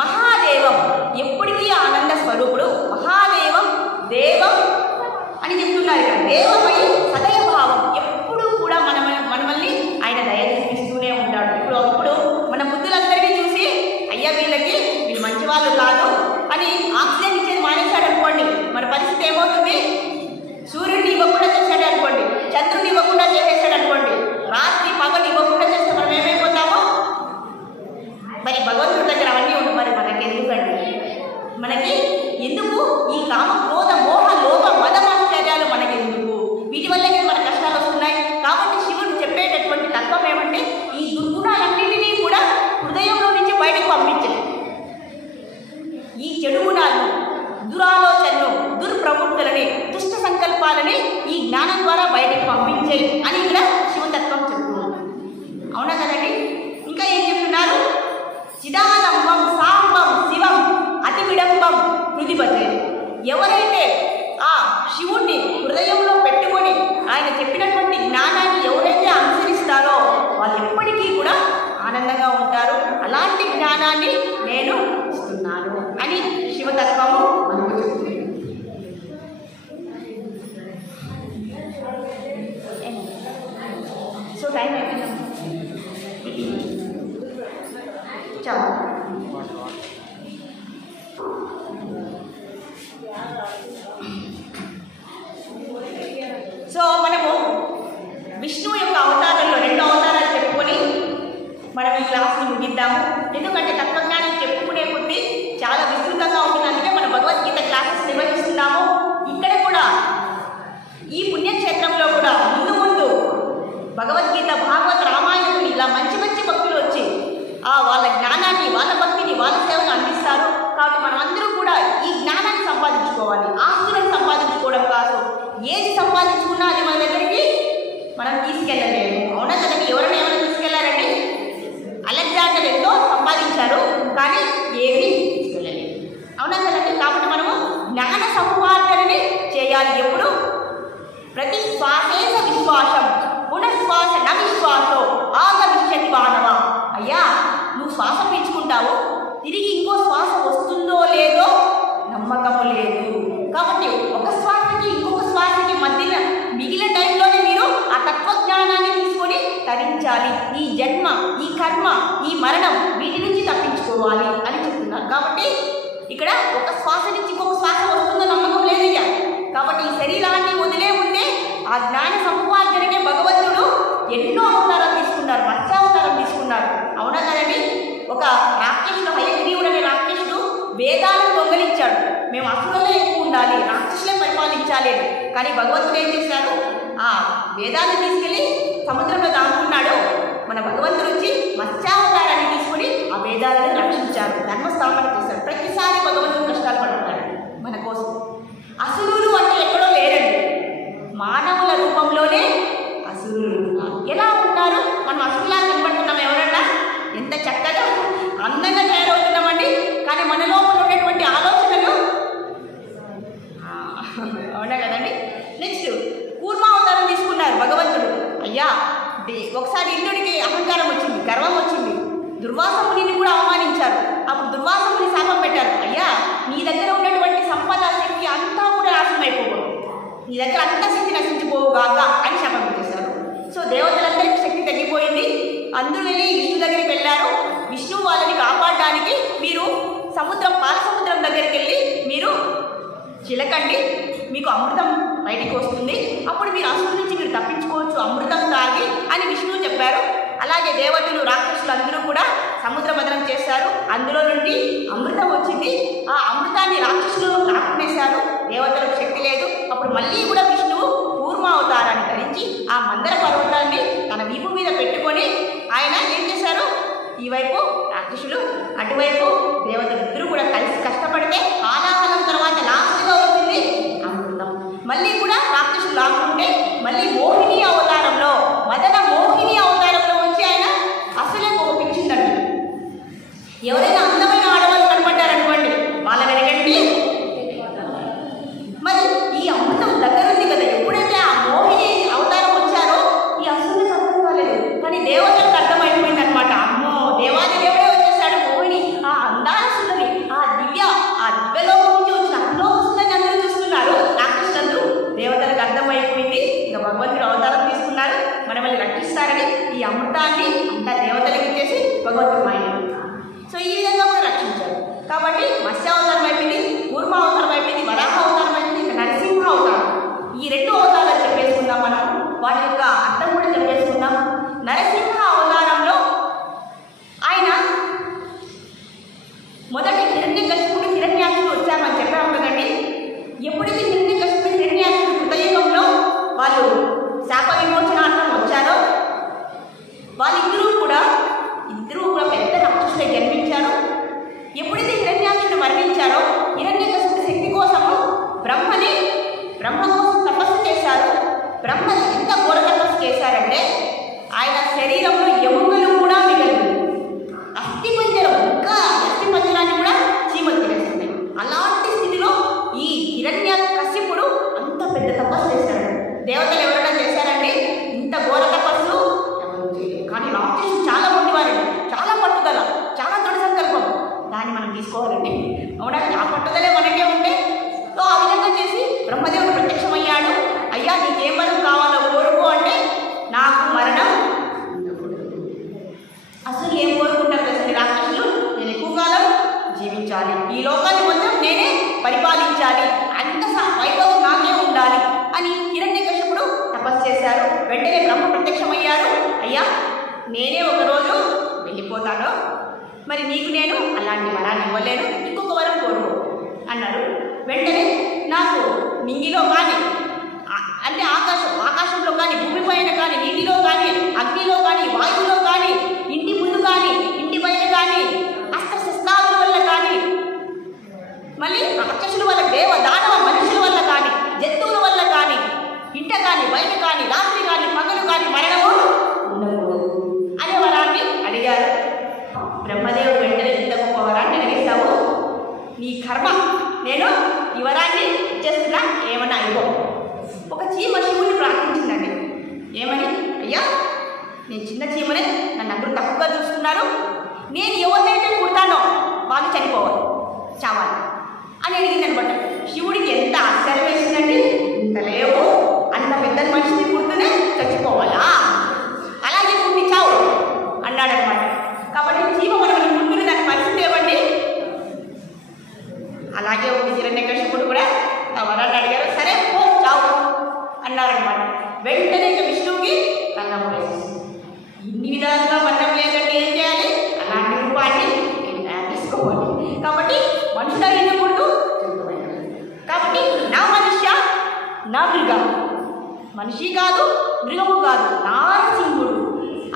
మహాదేవం ఎప్పటికీ ఆనంద స్వరూపుడు. మహాదేవం దేవం అని చెప్తున్నారు ఇక్కడ. దేవమై సదయభావం, ఎప్పుడు కూడా మనల్ని ఆయన దయ చూపిస్తూనే ఉంటాడు. ఇప్పుడు మన బుద్ధులందరినీ చూసి అయ్యా వీళ్ళు మంచి వాళ్ళు కాదు అని ఆక్సిజన్ ఇచ్చేది మానేశాడు అనుకోండి, మన పరిస్థితి ఏమవుతుంది? సూర్యుడిని ఇవ్వకుండా చేశాడు అనుకోండి, చంద్రుడిని ఇవ్వకుండా చేసేసాడు అనుకోండి, రాత్రి పగలు ఇవ్వకుండా చేస్తే మనం ఏమైపోతామో. మరి భగవంతుడి దగ్గర అవన్నీ ఉంటుంది. మరి మనకి ఎందుకండి? మనకి ఎందుకు ఈ కామ క్రోధ మోహ లోభ మదమాశ్చర్యాలు మనకి ఎందుకు? వీటి వల్లే మన కష్టాలు వస్తున్నాయి. కాబట్టి శివుడు చెప్పేటటువంటి తత్వం ఏమంటే ఈ దుర్గుణాలన్నింటినీ కూడా హృదయంలో నుంచి బయటకు పంపించాలి. ఈ చెడు గుణాలను, దురాలోచనలు, దుర్ప్రవృత్తులని, దుష్ట సంకల్పాలని ఈ జ్ఞానం ద్వారా బయటకు పంపించాలి అని ఇక్కడ శివతత్వం చెప్తున్నారు. అవునా కదండి? ఇంకా ఏం చెప్తున్నారు? చిదానంబం సాంబం శివం అతి విడంబం హృదిపతే. ఎవరైతే ఆ శివుణ్ణి హృదయంలో పెట్టుకొని ఆయన చెప్పినటువంటి జ్ఞానాన్ని ఎవరైతే అనుసరిస్తారో వాళ్ళు ఎప్పటికీ కూడా ఆనందంగా ఉంటారు. అలాంటి జ్ఞానాన్ని నేను ఇస్తున్నాను అని శివతత్వము మనకు చెప్తుంది. సో టైం అయిపోయింది. చాలు. సో మనము విష్ణువు యొక్క అవతారంలో 2 అవతారాలు చెప్పుకొని మనం ఈ క్లాస్ని ముగిద్దాము. ఎందుకంటే తత్వజ్ఞానం చెప్పుకునే కొద్దీ చాలా విస్తృతంగా ఉంటుంది. అందుకే మన భగవద్గీత క్లాసెస్ నిర్వహిస్తున్నాము. ఇక్కడ కూడా ఈ పుణ్యక్షేత్రంలో కూడా ముందు ముందు భగవద్గీత, భాగవత, రామాయణం ఇలా మంచి మంచి భక్తులు వచ్చి వాళ్ళ జ్ఞానాన్ని, వాళ్ళ భక్తిని, వాళ్ళ సేవను అందిస్తారు. కాబట్టి మనం అందరూ కూడా ఈ జ్ఞానాన్ని సంపాదించుకోవాలి. ఆస్తులను సంపాదించుకోవడం కాదు. ఏది సంపాదించుకున్నా అది మన దగ్గరికి మనం తీసుకెళ్ళలేము. అవునా కదండి? ఎవరైనా తీసుకెళ్లారండి? అలెగ్జాండర్ ఎంతో సంపాదించారు, కానీ ఏమీ తీసుకెళ్ళలేదు. అవునా కదండి? కాబట్టి మనము జ్ఞాన సంపాదనని చేయాలి. ఎప్పుడు? ప్రతి శ్వాసేస విశ్వాసం పునఃశ్వాస న విశ్వాసో ఆగమిష్యతి మానవ. అయ్యా నువ్వు శ్వాస పీల్చుకుంటావు, తిరిగి ఇంకో శ్వాస వస్తుందో లేదో నమ్మకము లేదు. కాబట్టి ఒక శ్వాసకి ఇంకొక శ్వాసకి మధ్యన మిగిలిన టైంలోనే మీరు ఆ తత్వజ్ఞానాన్ని తీసుకొని తరించాలి. ఈ జన్మ, ఈ కర్మ, ఈ మరణం వీటి నుంచి తప్పించుకోవాలి అని చెప్తున్నారు. కాబట్టి ఇక్కడ ఒక శ్వాస నుంచి ఇంకొక శ్వాస వస్తుందో నమ్మకం లేదు. కాబట్టి ఈ శరీరాన్ని వదిలే ముందే ఆ జ్ఞాన సముపార్జనకే భగవంతుడు ఎన్నో అవతారాలు తీసుకున్నారు, మత్స్యావతారం తీసుకున్నారు. అవునా కదండి? ఒక రాక్షసుడు, హయగ్రీవుడు అనే రాక్షసుడు వేదాలను దొంగలించాడు. మేము అసురులే ఎక్కువ ఉండాలి, రాక్షసులే పరిపాలించాలి అని. కానీ భగవంతుడు ఏం చేశారు? ఆ వేదాలను తీసుకెళ్ళి సముద్రంలో దాచుకున్నాడు. మన భగవంతుడు వచ్చి మత్స్యావతారాన్ని తీసుకుని ఆ వేదాలను రక్షించారు, ధర్మస్థాపన చేశారు. ప్రతిసారి భగవంతుడు కష్టాలు పడుతున్నాడు మన కోసం. అసురులు అంటే ఎక్కడో లేరండి, మానవుల రూపంలోనే అసురులు ఎలా ఉన్నారు? మనం అసురులా కనబడుతున్నాం. ఎవరన్నా ఎంత చక్కగా అందంగా తయారవుతున్నామండి, కానీ మన లోపల ఉన్నటువంటి ఆలోచనలు. అవునా కదండి? నెక్స్ట్ కూర్మావతారం తీసుకున్నారు భగవంతుడు. అయ్యా ఒకసారి ఇంద్రుడికి అహంకారం వచ్చింది, గర్వం వచ్చింది. దుర్వాస మునిని కూడా అవమానించారు. అప్పుడు దుర్వాస ముని చిలకండి, మీకు అమృతం బయటికి వస్తుంది, అప్పుడు మీరు అసురుల నుంచి మీరు తప్పించుకోవచ్చు అమృతం తాగి అని విష్ణువు చెప్పారు. అలాగే దేవతలు రాక్షసులు అందరూ కూడా సముద్ర మథనం చేశారు, అందులో నుండి అమృతం వచ్చింది. ఆ అమృతాన్ని రాక్షసులు లాక్కునేశారు, దేవతలకు శక్తి లేదు. అప్పుడు మళ్ళీ కూడా విష్ణువు కూర్మావతారాన్ని ధరించి ఆ మందర పర్వతాన్ని తన వీపు మీద పెట్టుకొని ఆయన ఏం చేశారు, ఈవైపు రాక్షసులు అటువైపు దేవతలు ఇద్దరు కూడా కలిసి కష్టపడితే కాలాకాలం తర్వాత లాస్ట్గా వచ్చింది అమృతం. మళ్ళీ కూడా రాక్షసులు లాక్కుంటే మళ్ళీ మోహిని అవతారంలో మదన మోహిని అవతారంలో వచ్చి ఆయన అసలే కోపించిందండి. ఎవరైనా అందమైన ఆడవాళ్ళు కనపడ్డారనుకోండి, వాళ్ళ వెనకండి మరి ఈ అమృతం దగ్గరుంది కదా. ఎప్పుడైతే ఆ మోహిని అవతారం వచ్చారో ఈ అసలు అర్థం కాలేదు, కానీ దేవతలకు అర్థమైపోయింది అనమాట. అమ్మో, దేవాది దేవుడే వచ్చేసాడు, మోహిని ఆ అందాల సుందరి, ఆ దివ్యలో నుంచి వచ్చిన అందులో వస్తుందని అందరూ చూస్తున్నారు రాక్షసులందరూ. దేవతలకు అర్థమైపోయింది, ఇక భగవంతుడు అవతారం తీసుకున్నారు, మనల్ని రక్షిస్తారని ఈ అమృతాన్ని అంతా దేవతలకు ఇచ్చేసి భగవంతుడు మాయన. సో ఈ విధంగా కూడా రక్షించారు. కాబట్టి మత్స్యావతారం అయిపోయింది, కూర్మ అవతారం అయిపోయింది, వరాహ అవతారం అయిపోయింది, ఇంకా నరసింహ అవతారం. ఈ రెండు అవతారాలు చెప్పేసుకుందాం మనం, వాటి యొక్క అర్థం కూడా చెప్పేసుకుందాం. నరసింహ అవతారంలో ఆయన మొదటి హిరణ్యకశిపుడు హిరణ్యాక్షుడు వచ్చారు అని చెప్పాము కదండి. ఎప్పుడైతే హిరణ్యకశిపుడు హిరణ్యాక్షుడు కృతయుగంలో వాళ్ళు శాప విమోచనార్థం వచ్చారో వాళ్ళిద్దరూ కూడా పెద్ద రాక్షసులై జన్మించారు. ఎప్పుడైతే హిరణ్యాక్షుడు మరణించారో హిరణ్యకశిపుడు శక్తి కోసము బ్రహ్మ కోసం తపస్సు చేశారు. బ్రహ్మ ఎంత ఘోర తపస్సు చేశారంటే ఆయన శరీరంలో ఎముకలు కూడా మిగలదు, అస్థి పంజరాన్ని కూడా చీమలు తినేస్తున్నాయి. అలాంటి స్థితిలో ఈ హిరణ్యకశిపుడు అంత పెద్ద తపస్సు చేశాడు. దేవతలు ఎవరైనా చేశారండి ఇంత ఘోర తపస్సు? ఎవరు చేయలేదు. కానీ రాక్షసుడు చాలా మొండివారండి, చాలా పట్టుదల, చాలా దృఢ సంకల్పం. దాన్ని మనం తీసుకోవాలండి. అవునా? ఆ పట్టుదలే మనకే ఉంటే సో ఆ విధంగా చేసి బ్రహ్మదేవుడు ప్రత్యక్షమయ్యాడు. అయ్యా, నీకేం వరం కావాలో కోరుకో అంటే, నాకు మరణం అసలు ఏం కోరుకుంటారు కదా రాక్షసులు, నేను ఎక్కువ కాలం జీవించాలి, ఈ లోకాన్ని మొత్తం నేనే పరిపాలించాలి, అంత వైభవం నాకే ఉండాలి అని హిరణ్యకశిపుడు తపస్సు చేశారు. వెంటనే బ్రహ్మ ప్రత్యక్షమయ్యారు. అయ్యా, నేనే ఒకరోజు వెళ్ళిపోతాను, మరి నీకు నేను అలాంటి వరాన్ని ఇవ్వలేను, ఇంకొక వరం కోరుకో అన్నారు. వెంటనే నాకు నింగిలో కానీ అంటే ఆకాశంలో కానీ, భూమిపైన కానీ, నీటిలో కానీ, అగ్నిలో కానీ, వాయువులో కానీ, ఇంటి ముందు కానీ, ఇంటి బయట కానీ, అస్త్రశస్త్రాల వల్ల కానీ, మళ్ళీ రాక్షసుల వల్ల, దానవ మనుషుల వల్ల కానీ, జంతువుల వల్ల కానీ, ఇంట కానీ, బయట కానీ, రాత్రి కానీ, పగలు కానీ మరణము ఉండకూడదు అనే వరాన్ని అడిగారు. బ్రహ్మదేవుడు వెంటనే ఇంత గొప్ప వరాన్ని అడిగేస్తావు, నీ కర్మ, నేను ఈ వరాన్ని ఇచ్చేస్తున్నా, ఏమన్నా ఇవ్వ. ఒక చీమ శివుని ప్రార్థించిందండి. ఏమని? అయ్యా, నేను చిన్న చీమనే, నన్ను అందరూ తక్కువగా చూస్తున్నారు, నేను ఎవరినైతే కుడతానో వాళ్ళు చనిపోవాలి, చావాలి అని అడిగింది అనమాట. శివుడికి ఎంత ఆశ్చర్యం వేసిందండి. ఇంత లేవు, అంత పెద్ద మనిషిని కుడుతూనే చచ్చిపోవాలా, అలాగే కుట్టి చావు అన్నాడనమాట. కాబట్టి చీమ మనం ముందు దాని పరిస్థితి ఏమండి? అలాగే ఒక హిరణ్యకశిపుడు కూడా ఆ వరాన్ని అడిగారు. సరే పో, చావు అన్నారనమాట. వెంటనే ఇక విష్ణువుకి అన్నం వేసేసి, ఇన్ని విధాలుగా వర్ణం లేదంటే ఏం చేయాలి? అలాంటి రూపాన్ని తీసుకోవాలి. కాబట్టి మనుషుడు అయినప్పుడు కాబట్టి నా మనుష్య నా మృగం, మనిషి కాదు మృగము కాదు, నారసింహుడు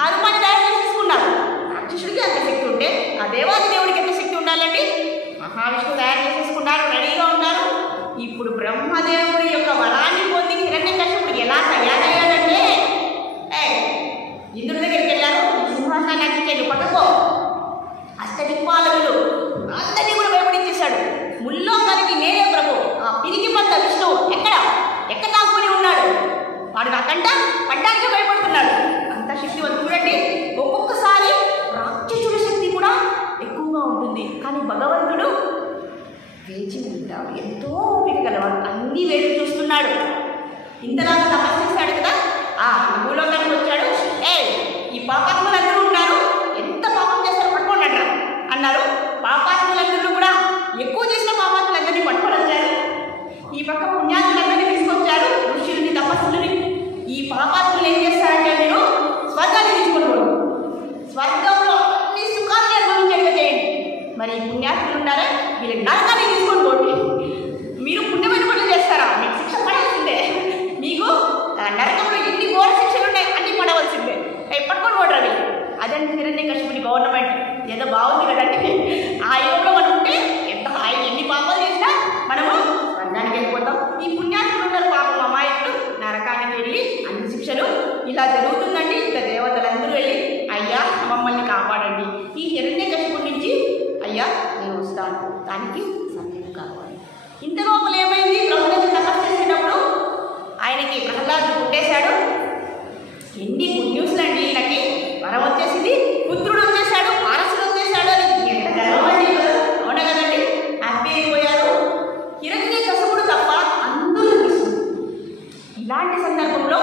ఆ రూపాన్ని తయారు చేసి తీసుకున్నారు. రాక్షసుడికి అంత శక్తి ఉంటే ఆ దేవాది దేవుడికి ఎంత శక్తి ఉండాలండి? మహావిష్ణువు తయారు చేసేసుకున్నారు, రెడీగా ఉన్నారు. ఇప్పుడు బ్రహ్మదేవుడి యొక్క వరాన్ని పొంది హిరణ్యకశిపుడు ఎలా తయారయ్యాడంటే, ఇంద్రుడి దగ్గరికి వెళ్ళారు, సింహాసనాన్ని అందించాడు, పట్టుకో. అష్టదిక్పాలకులు అందరినీ కూడా భయపడించేశాడు. ముల్లోకానికి నేనే ప్రభు, ఆ పిరికి పడ్డ విష్ణువు ఎక్కడ దాక్కుని ఉన్నాడు, వాడు నాకంట పడ్డానికి భయపడుతున్నాడు. అంత శక్తివంతుడు చూడండి. ఒక్కొక్కసారి రాక్షసుడి శక్తి కూడా ఎక్కువగా ఉంటుంది, కానీ భగవంతుడు వేచి ఉంటాడు, ఎంతో ఓపిక గలవాడు, అన్నీ వేచి చూస్తున్నాడు. ఇంతలాగా తపస్సు చేశాడు కదా, భూలోకానికి వచ్చాడు. ఈ పాపాత్ములందరూ ఉన్నారు, ఎంత పాపం చేస్తారో పట్టుకోండి అన్నారు. పాపాత్ములందరూ కూడా ఎక్కువ చేసిన పాపాత్ములందరినీ పట్టుకొని వచ్చారు. అనుకుంటారా? మీరు నరకాన్ని తీసుకొని పోండి. మీరు పుణ్యమైన పనులు చేస్తారా? మీకు శిక్ష పడాల్సిందే. మీకు నరకంలో ఎన్ని ఘోర శిక్షలు ఉన్నాయి అన్ని పడవలసిందే. పట్టుకొని పోడరా వీళ్ళు. అదంటే హిరణ్యకశిపుని గవర్నమెంట్ ఏదో బాగుంది కదండి. ఆ యుగంలో మనం ఉంటే ఎంత హాయి, ఎన్ని పాపాలు చేసినా మనము స్వర్గానికి వెళ్ళిపోతాం. ఈ పుణ్యాత్ములు ఉన్నారు పాపం అమాయకులు, నరకానికి వెళ్ళి అన్ని శిక్షలు ఇలా జరుగుతుందండి. ఇంకా దేవతలందరూ వెళ్ళి అయ్యా మమ్మల్ని కాపాడండి, ఈ హిరణ్యకశిపుడి నుంచి అయ్యా నేను వస్తాను, దానికి సమయం కావాలి. ఇంత లోపల ఏమైంది? బ్రహ్మదేవుడు తపస్సు చేసేటప్పుడు ఆయనకి ప్రహ్లాదుడు పుట్టేశాడు. ఎన్ని గుడ్ న్యూస్లు అండి! ఈయనకి వరం వచ్చేసింది, పుత్రుడు వచ్చేసాడు, వారసుడు వచ్చేసాడు అని ఎంత గర్వమండి! అవునా కదండి? హ్యాపీ అయిపోయారు. హిరణ్యకశిపుడు తప్ప అందరూ తీసుకున్నారు. ఇలాంటి సందర్భంలో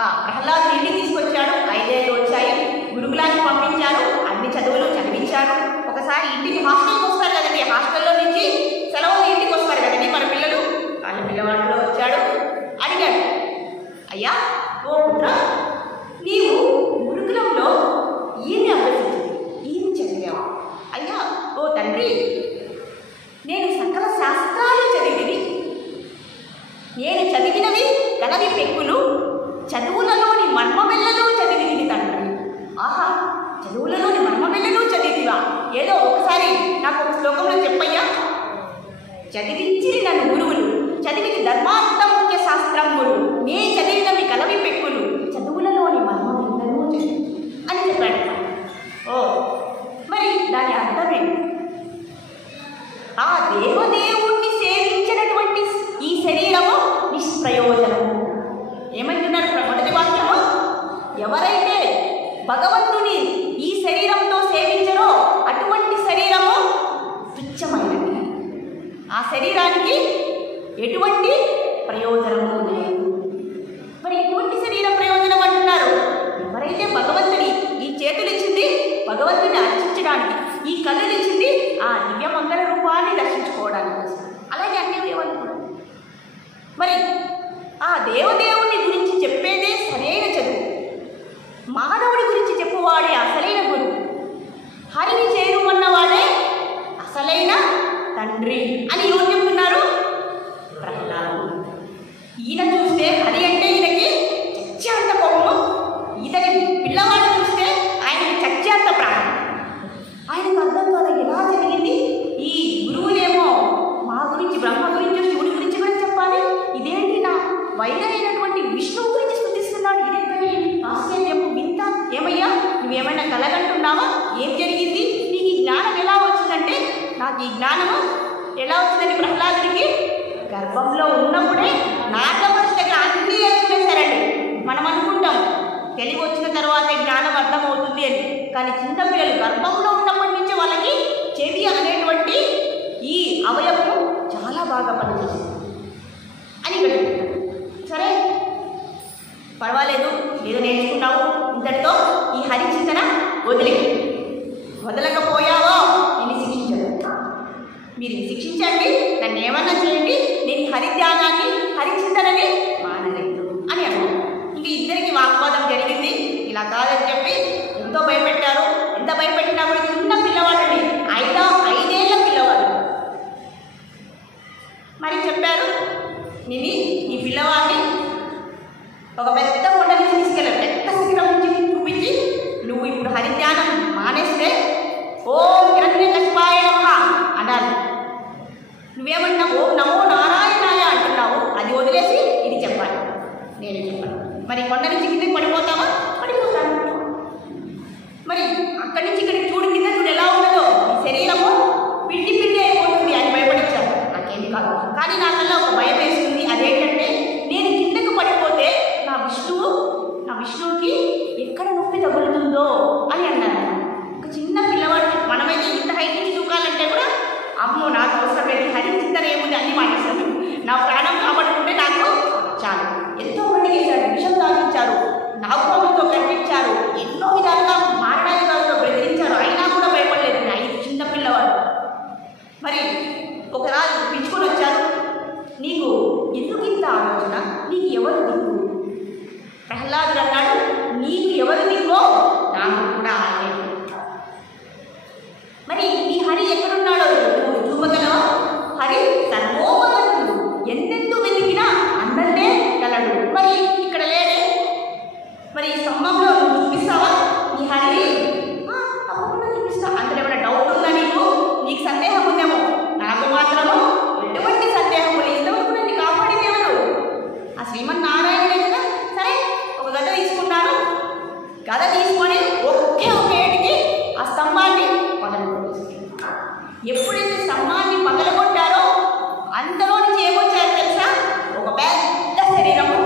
ఆ ప్రహ్లాదుని ఇంటికి తీసుకొచ్చాడు. 5 ఏళ్ళు వచ్చాయి. గురుకులానికి పంపించారు, అన్ని చదువులు చదివించారు. ఒకసారి ఇంటికి హాస్టల్కి వస్తారు కదండి, హాస్టల్లో నుంచి సెలవులు ఇంటికి వస్తారు కదండి మన పిల్లలు. వాళ్ళ పిల్లవాడిలో వచ్చాడు, అడిగాడు, అయ్యా ఓ పుత్ర, నీవు గురుకులంలో ఏమి అభ్యసించింది, ఏమి చదివావు? అయ్యా ఓ తండ్రి, నేను సకల శాస్త్రాలు చదివినవి, నేను చదివినవి కలవి పెక్కులు, చదువులలోని మర్మమెల్లలు చదివినవి తండ్రి. ఆహా, చదువులలోని మర్మమెల్లలు చదివివా? ఏదో ఒకసారి నాకు ఒక శ్లోకంలో చెప్పయ్యా. చదివించిరి నన్ను గురువులు, చదివిది ధర్మార్థ ముఖ్య శాస్త్రములు, నే చదివినవి కలవి పెక్కులు, చదువులలోని మర్మమెల్లలు చదివి అని చెప్పాడు. ఓ మరి దాని అర్థమేంటి? ఆ దేవదేవుణ్ణి సేవించినటువంటి ఈ శరీరము నిష్ప్రయోజనము. ఏమంటున్నారు మొదటి వాక్యము? ఎవరైతే భగవంతుని ఈ శరీరంతో సేవించరో అటువంటి శరీరము తుచ్చమైనది. ఆ శరీరానికి ఎటువంటి ప్రయోజనము లేదు. మరి ఎటువంటి శరీర ప్రయోజనం అంటున్నారు? ఎవరైతే భగవంతుని ఈ చేతులు ఇచ్చింది భగవంతుని అర్చించడానికి, ఈ కళ్ళు ఇచ్చింది ఆ దివ్యమంగళ రూపాన్ని దర్శించుకోవడానికి, అలాగే అన్ని ఏమనుకున్నాడు. మరి ఆ దేవదేవుని గురించి చెప్పేదే సరైన చదువు, మానవుడి గురించి చెప్పువాడే అసలైన గురువు, హరిని చేరుమన్నవాడే అసలైన తండ్రి అని ఎవరు చెప్తున్నారు? ప్రహ్లాదుడు. ఈయన చూస్తే హరి అంటే ఈయనకి చచ్చేంత కోపము, ఇతని పిల్లవాడు చూస్తే ఆయనకి చచ్చేంత ప్రాణం. ఆయనకు అర్థం కాదు ఎలా జరిగింది. ఈ గురువులేమో మా గురించి, బ్రహ్మ గురించి, శివుడి గురించి కూడా చెప్పాలి, ఇదేంటి నా వైరైనటువంటి విష్ణువు గురించి స్తుతిస్తున్నాడు, ఇదేంటి ఆశ్చర్యము, వింత. ఏమయ్యా నువ్వేమైనా కలగంటున్నావా? ఏం జరిగింది? నీకు ఈ జ్ఞానం ఎలా వచ్చిందంటే, నాకు ఈ జ్ఞానము ఎలా వచ్చిందని ప్రహ్లాదుడికి గర్భంలో ఉన్నప్పుడే నాగమహర్షి దగ్గర అన్నీ నేర్చుకునేస్తారండి. మనం అనుకుంటాం తెలివి వచ్చిన తర్వాతే జ్ఞానం అర్థమవుతుంది అని, కానీ చిన్నపిల్లలు గర్భంలో ఉన్నప్పటి నుంచే వాళ్ళకి చెవి అనేటువంటి ఈ అవయవం చాలా బాగా పనిచేస్తుంది అని గడుపుతారు. సరే పర్వాలేదు, ఏదో నేర్చుకున్నావు, ఇంతటితో ఈ హరిచింతన వదలకపోయావో నేను శిక్షించను. మీరు శిక్షించండి, నన్ను ఏమన్నా చేయండి, నేను హరిధ్యానాన్ని హరిచింతనని మానలేదు అని అన్నారు. ఇంక ఇద్దరికి వాగ్వాదం జరిగింది. ఇలా కాదని చెప్పి ఎంతో భయపెట్టారు. ఎంత భయపెట్టినా కూడా చిన్న పిల్లవాడండి, 5 ఏళ్ల పిల్లవాడు. మరి చెప్పారు, నేను ఈ పిల్లవాడిని ఒక పెద్ద కొండని తీసుకెళ్ళాను, పెద్ద శిఖరం నుంచి చూపించి, నువ్వు ఇప్పుడు హరిధ్యానం మానేస్తే ఓం హిరణ్యకశిపాయ నమః అనాలి. నువ్వేమన్నావు? ఓం నమో నారాయణాయ అంటున్నావు, అది వదిలేసి ఇది చెప్పాలి. నేను చెప్పాను. మరి కొండ నుంచి కిందకి పడిపోతావా? పడిపోతాను. మరి అక్కడి నుంచి ఇక్కడికి చూడు, కింద చూడు ఎలా ఉన్నదో, శరీరము పిండి పిండి అయిపోతుంది అని భయపడించాను. నాకేమి కాదు, కానీ నాకల్లా ఒక భయం వేస్తుంది. అదేంటంటే, నేను కిందకు పడిపోతే నా విష్ణువుకి ఎక్కడ నొప్పి తగులుతుందో అని అన్నాను. ఒక చిన్న పిల్లవాడు, మనమైతే ఇంత హైట్ నుంచి దూకాలంటే కూడా అమ్మో నాకు అవసరం లేదు, హరించింతన ఏముంది అన్ని మానేస్తాను, నా ప్రాణం కాపాడుకుంటే నాకు చాలు. ఎంతో మందికి వేశారు, విషం తాగించారు, నాగుపాములతో కనిపించారు, ఎన్నో విధాలుగా మారణాయుధాలతో బెదిరించారు, అయినా కూడా భయపడలేదు. 5 చిన్న పిల్లవాడు. మరి ఒకరాజు పిలుచుకొని వచ్చారు, నీకు ఎందుకు ఇంత ఆలోచన, నీకు ఎవరు దిక్కు? ప్రహ్లాదుడు అన్నాడు, నీకు ఎవరు దిక్కో నాకు కూడా అలాగే. మరి నీ హరి ఎక్కడున్నాడో నువ్వు ఎప్పుడైతే స్తంభాన్ని పగలగొట్టారో అంతలో నుంచి ఏమొచ్చారో తెలుసా? ఒక పెద్ద శరీరము.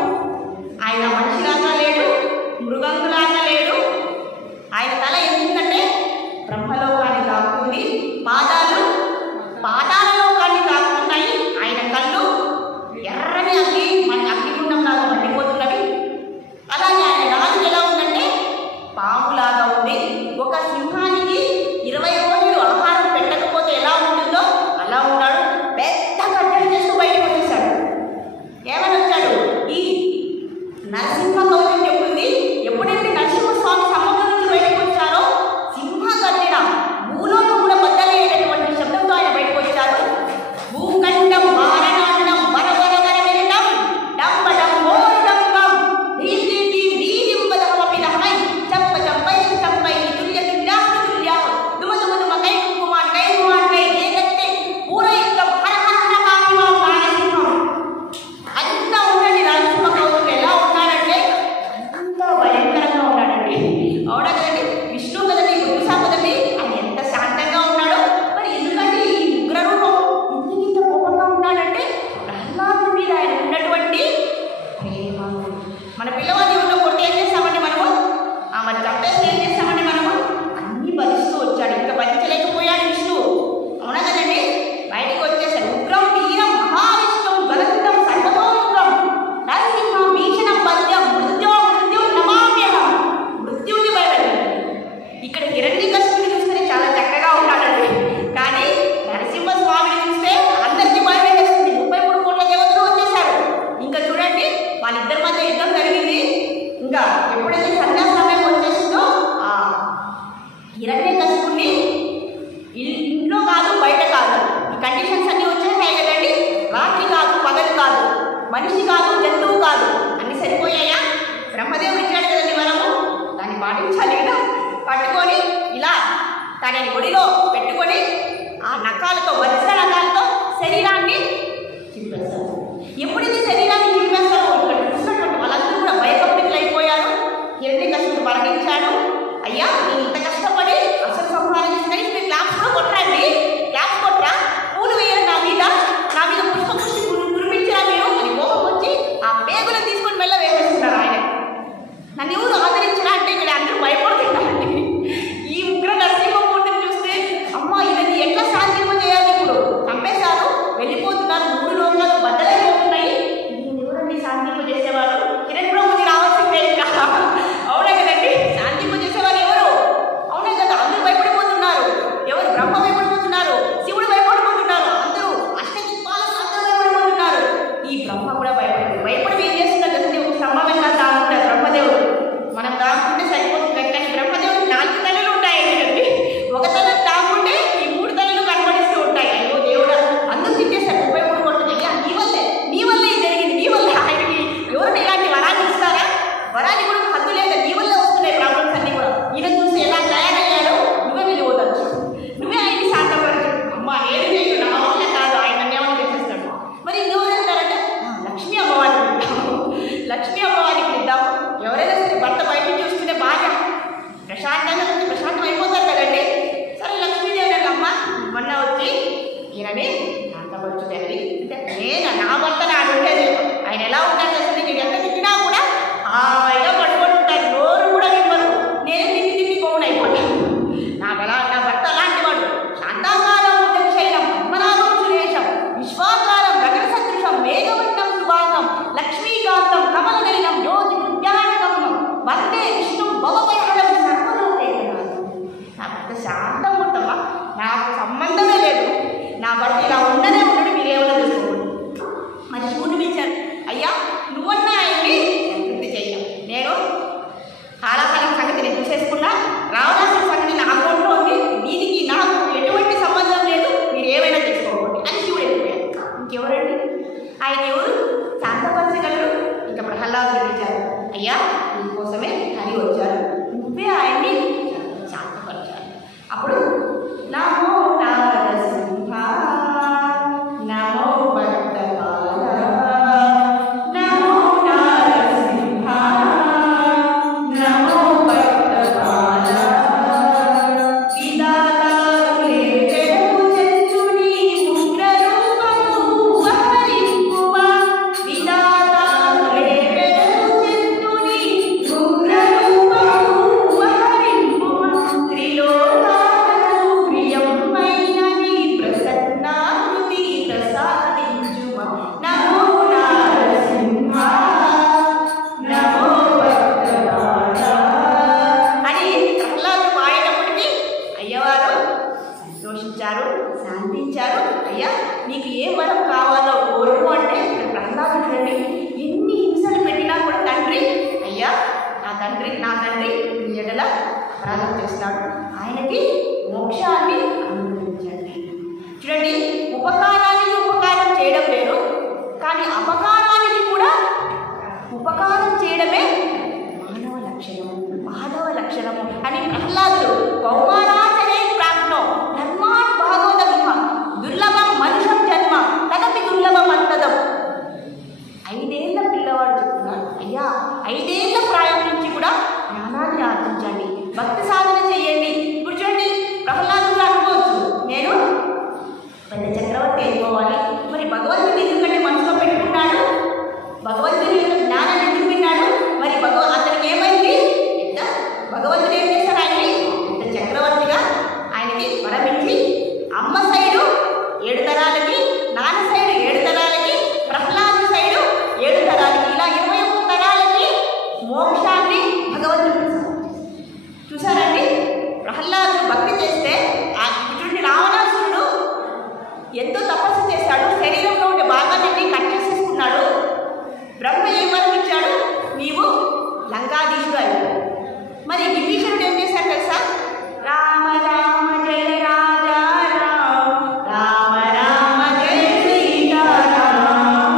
ఆయన మనిషిలాగా లేడు, మృగంలాగా లేడు. ఆయన తల ఎందుకంటే బ్రహ్మలోకాన్ని తాకుతుంది, పాదాలు పాతాళలోకాన్ని తాకుతున్నాయి. ఆయన కళ్ళు ఎర్రని అగ్ని మన అగ్నిగుండంలాగా మండిపోతున్నవి. అలాగే ఆయన నాలుగు ఎలా ఉందంటే పాములాగా ఉంది. ఒక సింహానికి 20 రోజులు ఆహారం పెట్టకపోతే ఎలా ఉంటుందో అలా ఉన్నాడు. పెద్ద కట్టడి చేస్తూ బయటకు వచ్చేసాడు. ఏమని వచ్చాడు? ఈ నరసింహ కౌశం చెప్పింది, ఎప్పుడైతే నరసింహస్వామి సముద్రం నుంచి బయటకు వచ్చారో సింహ గర్జన భూలోకం కూడా బద్దలయ్యేటటువంటి శబ్దంతో ఆయన బయటకు వచ్చారు. భూకంఠం మారణాండం వరవరవరవిరటం డంబడం మోరుడంబం ధీం ధీంబదహమపి దహమై చంప చంపై చంపై తుల్య తుల్యా తుల్య దుమ దుమ దుమ కై కుమార్ కై ఏదత్తే పూరయుక్తం హర హర హర కామిమాం నారసింహం. అంతా ఉండండి. నరసింహ కౌశం ఎలా ఉన్నాడంటే అంత భయంకరంగా ఉన్నాడండి. అవునా కదండి? విష్ణువు కదండి, గురుసా కదండి, ఆయన ఎంత శాంతంగా ఉన్నాడో. మరి ఎందుకంటే ఈ ఉగ్రరూపం ఇంత కోపంగా ఉన్నాడంటే ప్రహ్లాదుడి మీద ఆయన ఉన్నటువంటి ప్రేమ. మన పిల్లవాడిని ఉన్న కొట్టి ఏం చేస్తామండి మనము? మరి చంపేసి ఏం చేస్తామండి మనము? అన్ని భరిస్తూ వచ్చాడు. ఇంకా భరించలేకపోయాడు విష్ణువు. అవునా కదండి? బయటకు వచ్చేసాడు. ఉగ్రం వీరం మహావిష్ణుం జ్వలంతం సర్వతోముఖం నరసింహం భీషణం పద్యం మృత్యు నమామ్యహం. మృత్యువుని భయపడ్డాడు. ఇక్కడ హిరణ్యకశిపుని చూస్తేనే చాలా చక్కగా ఉన్నాడండి. కానీ నరసింహస్వామిని చూస్తే అందరికీ భయం వేస్తుంది. 33 కోట్ల దేవతలు వచ్చేసారు. ఇంకా చూడండి, వాళ్ళిద్దరి మధ్య యుద్ధం జరిగింది. ఇంకా ఎప్పుడైతే సంధ్యా సమయం వచ్చేసిందో ఆ హిరణ్యకశిపుని ఇంట్లో కాదు, బయట కాదు, ఈ కండిషన్స్ అన్నీ వచ్చేసాయి కదండి. రాత్రి కాదు, పగలు కాదు, మనిషి కాదు, జంతువు కాదు, అన్ని సరిపోయాయా? బ్రహ్మదేవుడు ఇచ్చాడు కదండి వరము, దాన్ని పాటించాలి కదా. పట్టుకొని ఇలా తనని ఒడిలో పెట్టుకొని ఆ నఖాలతో, వరుస నఖాలతో శరీరాన్ని చింపేస్తారు. ఎప్పుడైతే శరీరాన్ని చింపేస్తారో ఇక్కడ చూసినటువంటి వాళ్ళందరూ కూడా భయకంపితులు అయిపోయారు. హిరణ్యకశిపుడు మరణించాడు. అయ్యా, నేను ఇంత కష్టపడి అసలు సంహారం చేసుకొని మీరు క్లాప్స్ కూడా కొట్టరండి, క్లాప్స్ కొట్టరా, పూలు వేయరు నా మీద పుష్పపుష్టి కురిపించరా మీరు అని కోపం వచ్చి ఆ పేగులను తీసుకొని మెల్ల వేసేస్తున్నారు. ఆయన నన్ను ఎవరు ఆదరించరా అంటే ఇక్కడ అందరూ భయపడుతున్నారండి. ఈ ఉగ్ర నరసింహమూర్తిని చూస్తే అమ్మ ఇదని ఎట్లా శాంతింప చేయాలి? ఇప్పుడు చంపేశారు, వెళ్ళిపోతున్నారు, 3 లోకాలు బద్దలైపోతున్నాయి. నేను ఎవరండి శాంతింప చేసేవారు? కిరణ్ ప్రభుజీ రావాల్సిందే ఇంకా. అవునా కదండి? శాంతింప చేసేవారు ఎవరు? అవునా కదా? అందరూ భయపడిపోతున్నారు. ఎవరు? బ్రహ్మ భయపడిపోతున్నారు, శివుడు భయపడిపోతున్నారు, అందరూ అష్టదిక్పాల అందరూ భయపడిపోతున్నారు. ఈ బ్రహ్మ కూడా భయపడి ఏం చేస్తున్నారు కదండి? ఒక స్తంభంగా దాగుంటారు బ్రహ్మదేవుడు. మనం దాక్కుంటే సరిపోతుంది. కానీ బ్రహ్మదేవుడికి 4 తలలు ఉంటాయి కదండి. ఒక తల దాక్కుంటే ఈ 3 తలలు కనబడిస్తూ ఉంటాయి. అయ్యో దేవుడా, అందరూ తిట్టేస్తారు. 33 కోట్ల అయ్యా, నీ వల్లే ఇది జరిగింది, నీ వల్ల. ఆయనకి ఎవరైనా ఇలాంటి వరాన్ని ఇస్తారా? వరాన్ని కూడా హద్దు లేదా, నీ వల్లే వస్తున్నాయి ప్రాబ్లమ్స్ అన్నీ కూడా. ఈయన చూసి ఎలా తయారయ్యాడో నువ్వే వెళ్ళిపోవచ్చు, నువ్వే ఆయన్ని శాంతపరచు. అమ్మ ఏం చేయు, నా వల్ల కాదు, ఆయన ఏమని తెచ్చేస్తాడు. మరి ఇంకెవరు వెళ్తారంటే లక్ష్మీ అమ్మవారికి ఇద్దాము, లక్ష్మీ అమ్మవారికి ఇద్దాము. ఎవరైనా సరే భర్త బయట చూస్తుంటే బాగా ప్రశాంతం అయిపోతారు కదండి. సరే లక్ష్మీదేవి అమ్మ మొన్న వచ్చి ఈయనని శాంతపరచు తల్లి అంటే, నేను నా భర్త నాడు ఉండేది. ఆయన ఎలా ఉంటారు అసలు? నేను ఎంత తిట్టినా కూడా హాయిగా పట్టుకొని ఉంటారు, నోరు కూడా వివ్వరు. నేను తిట్టి పోవును అయిపోతాను. నా భర్త అలాంటి వాడు. శాంతాకాలం శైలం పద్మనాభం సురేషం విశ్వాకారం గగన సదృశం మేఘవర్ణం సుభాగం లక్ష్మీకాంతం కమలనయనం జ్యోతి విద్యానకం వందే విష్ణు భవపయహరం సర్వలోకైకనాథం. నా భర్త శాంతం ఉంటామా? నాకు సంబంధమే లేదు. నా భర్త ఇలా ఉండనే ఉండడు, మీరేమన్నా చూసుకోండి. మరి శివుడిని పిలిచారు. అయ్యా, నువ్వన్నా ఆయన్ని సంతృప్తి చెయ్యం. నేను కాలాకాలం సంగతి నేను చూసేసుకున్నా, రావణాసుడి సంగతి నా అకౌంట్లో ఉంది, దీనికి నాకు ఎటువంటి సంబంధం లేదు, మీరు ఏమైనా చేసుకోకండి అని శివుడు వెళ్ళిపోయారు. ఇంకెవరండి? ఆయన ఎవరు శాంతపరచగలరు? ఇంకా ప్రహ్లాదుడు పిలిచారు. అయ్యా, నీకోసమే హరి వచ్చారు, నువ్వే ఆయన్ని శాంతపరచాలి. అప్పుడు నమో నారసింహ నమో భక్తపాల నమో నారసింహ నమో భక్తపాల విధాతారులే చెరువు చెచ్చు అయ్యా నీకు ఏ వరం కావాలో కోరుకు అంటే ప్రహ్లాదుడు చూడండి ఎన్ని హింసలు పెట్టినా కూడా తండ్రి అయ్యా నా తండ్రి నీ ఎడల అపరాధం చేస్తాడు, ఆయనకి మోక్షాన్ని అనుగ్రహించండి. చూడండి ఉపకారానికి ఉపకారం చేయడం లేదు, కానీ అపకారానికి కూడా ఉపకారం చేయడమే మాధవ లక్షణము అని ప్రహ్లాదుడు కౌమారాచరే ప్రాజ్ఞో ధర్మాన్ భాగవతమిహ దుర్లభం మనుషం జన్మ తదపి దుర్లభం అంతదం. 5 ఏళ్ల పిల్లవాడు చెప్తున్నాడు, అయ్యా 5 ఏళ్ల ప్రాయం నుంచి కూడా జ్ఞానాన్ని ఆర్జించండి, భక్తి సాధన చేయండి. ఇప్పుడు చూడండి ప్రహ్లాదుడు అనుకోవచ్చు నేను పెద్ద చక్రవర్తి అయిపోవాలి, మరి భగవంతుని ఎందుకంటే మనసులో పెట్టుకున్నాడు, భగవంతుని యొక్క జ్ఞానాన్ని ఎందుకు విన్నాడు, మరి అతనికి ఏమైంది, భగవంతుడు ఏం చేశాడు, ఆయన్ని పెద్ద చక్రవర్తిగా ఆయనకి వరమించి అమ్మ సైడు 7 తరాలకి, నాన్న సైడు 7 తరాలకి, ప్రహ్లాదు సైడు 7 తరాలకి, ఇలా 21 తరాలకి మోక్షాన్ని భగవంతుడు చూసారండి. ప్రహ్లాదు భక్తి చేస్తే ఇటువంటి రావణాసురుడు ఎంతో తపస్సు చేశాడు, శరీరంలో ఉండే భాగాన్ని కట్ చేసేసుకున్నాడు. బ్రహ్మ ఏం వరం ఇచ్చాడు, నీవు లంకాధీశుడు అయ్యాడు. మరి విభీషణుడు ఏం చేశాడు తెలుసా, రామ రామ జయ రాజా రామ, రామ రామ జయ సీతారామ,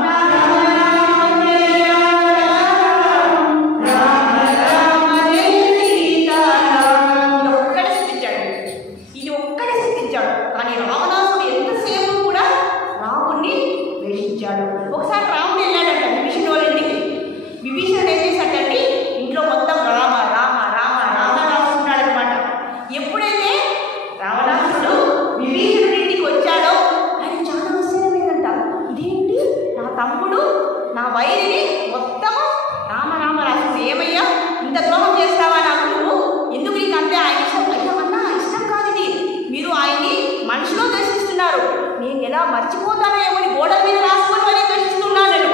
రామ రామ జయ రాజా రామ, రామ రామ జయ సీతారామ. ఇది ఒక్కడే స్థితించాడు. కానీ రావణాసుడు ఎంతసేపు కూడా రాముడిని వేషించాడు. ఒకసారి రాముడు వెళ్ళాడంట విభీషణుడు వాళ్ళ ఇంటికి. విభీషణుడు ఏం చేశాడండి, ఇంట్లో మొత్తం రామ రామ రామ రామ రాస్తున్నాడు అనమాట. ఎప్పుడైతే రావణాసుడు విభీషణుడి ఇంటికి వచ్చాడో ఆయన చాలా ఆశ్చర్యమైందంట, ఇదేంటి నా తమ్ముడు నా వైరిని మొత్తం రామ రామ రాస్తుంది, ఏమయ్యా ఇంత ద్రోహం చేస్తావా నాకు, నువ్వు ఎందుకు నీకు అంతే ఆయన ఇష్టం, అయ్యా అన్నా ఇష్టం కాదు ఇది, మీరు ఆయన్ని మనిషిలో దర్శిస్తున్నారు, నేను ఎలా మర్చిపోతానో ఏమని గోడల మీద రాసుకొని మరి దర్శిస్తున్నాను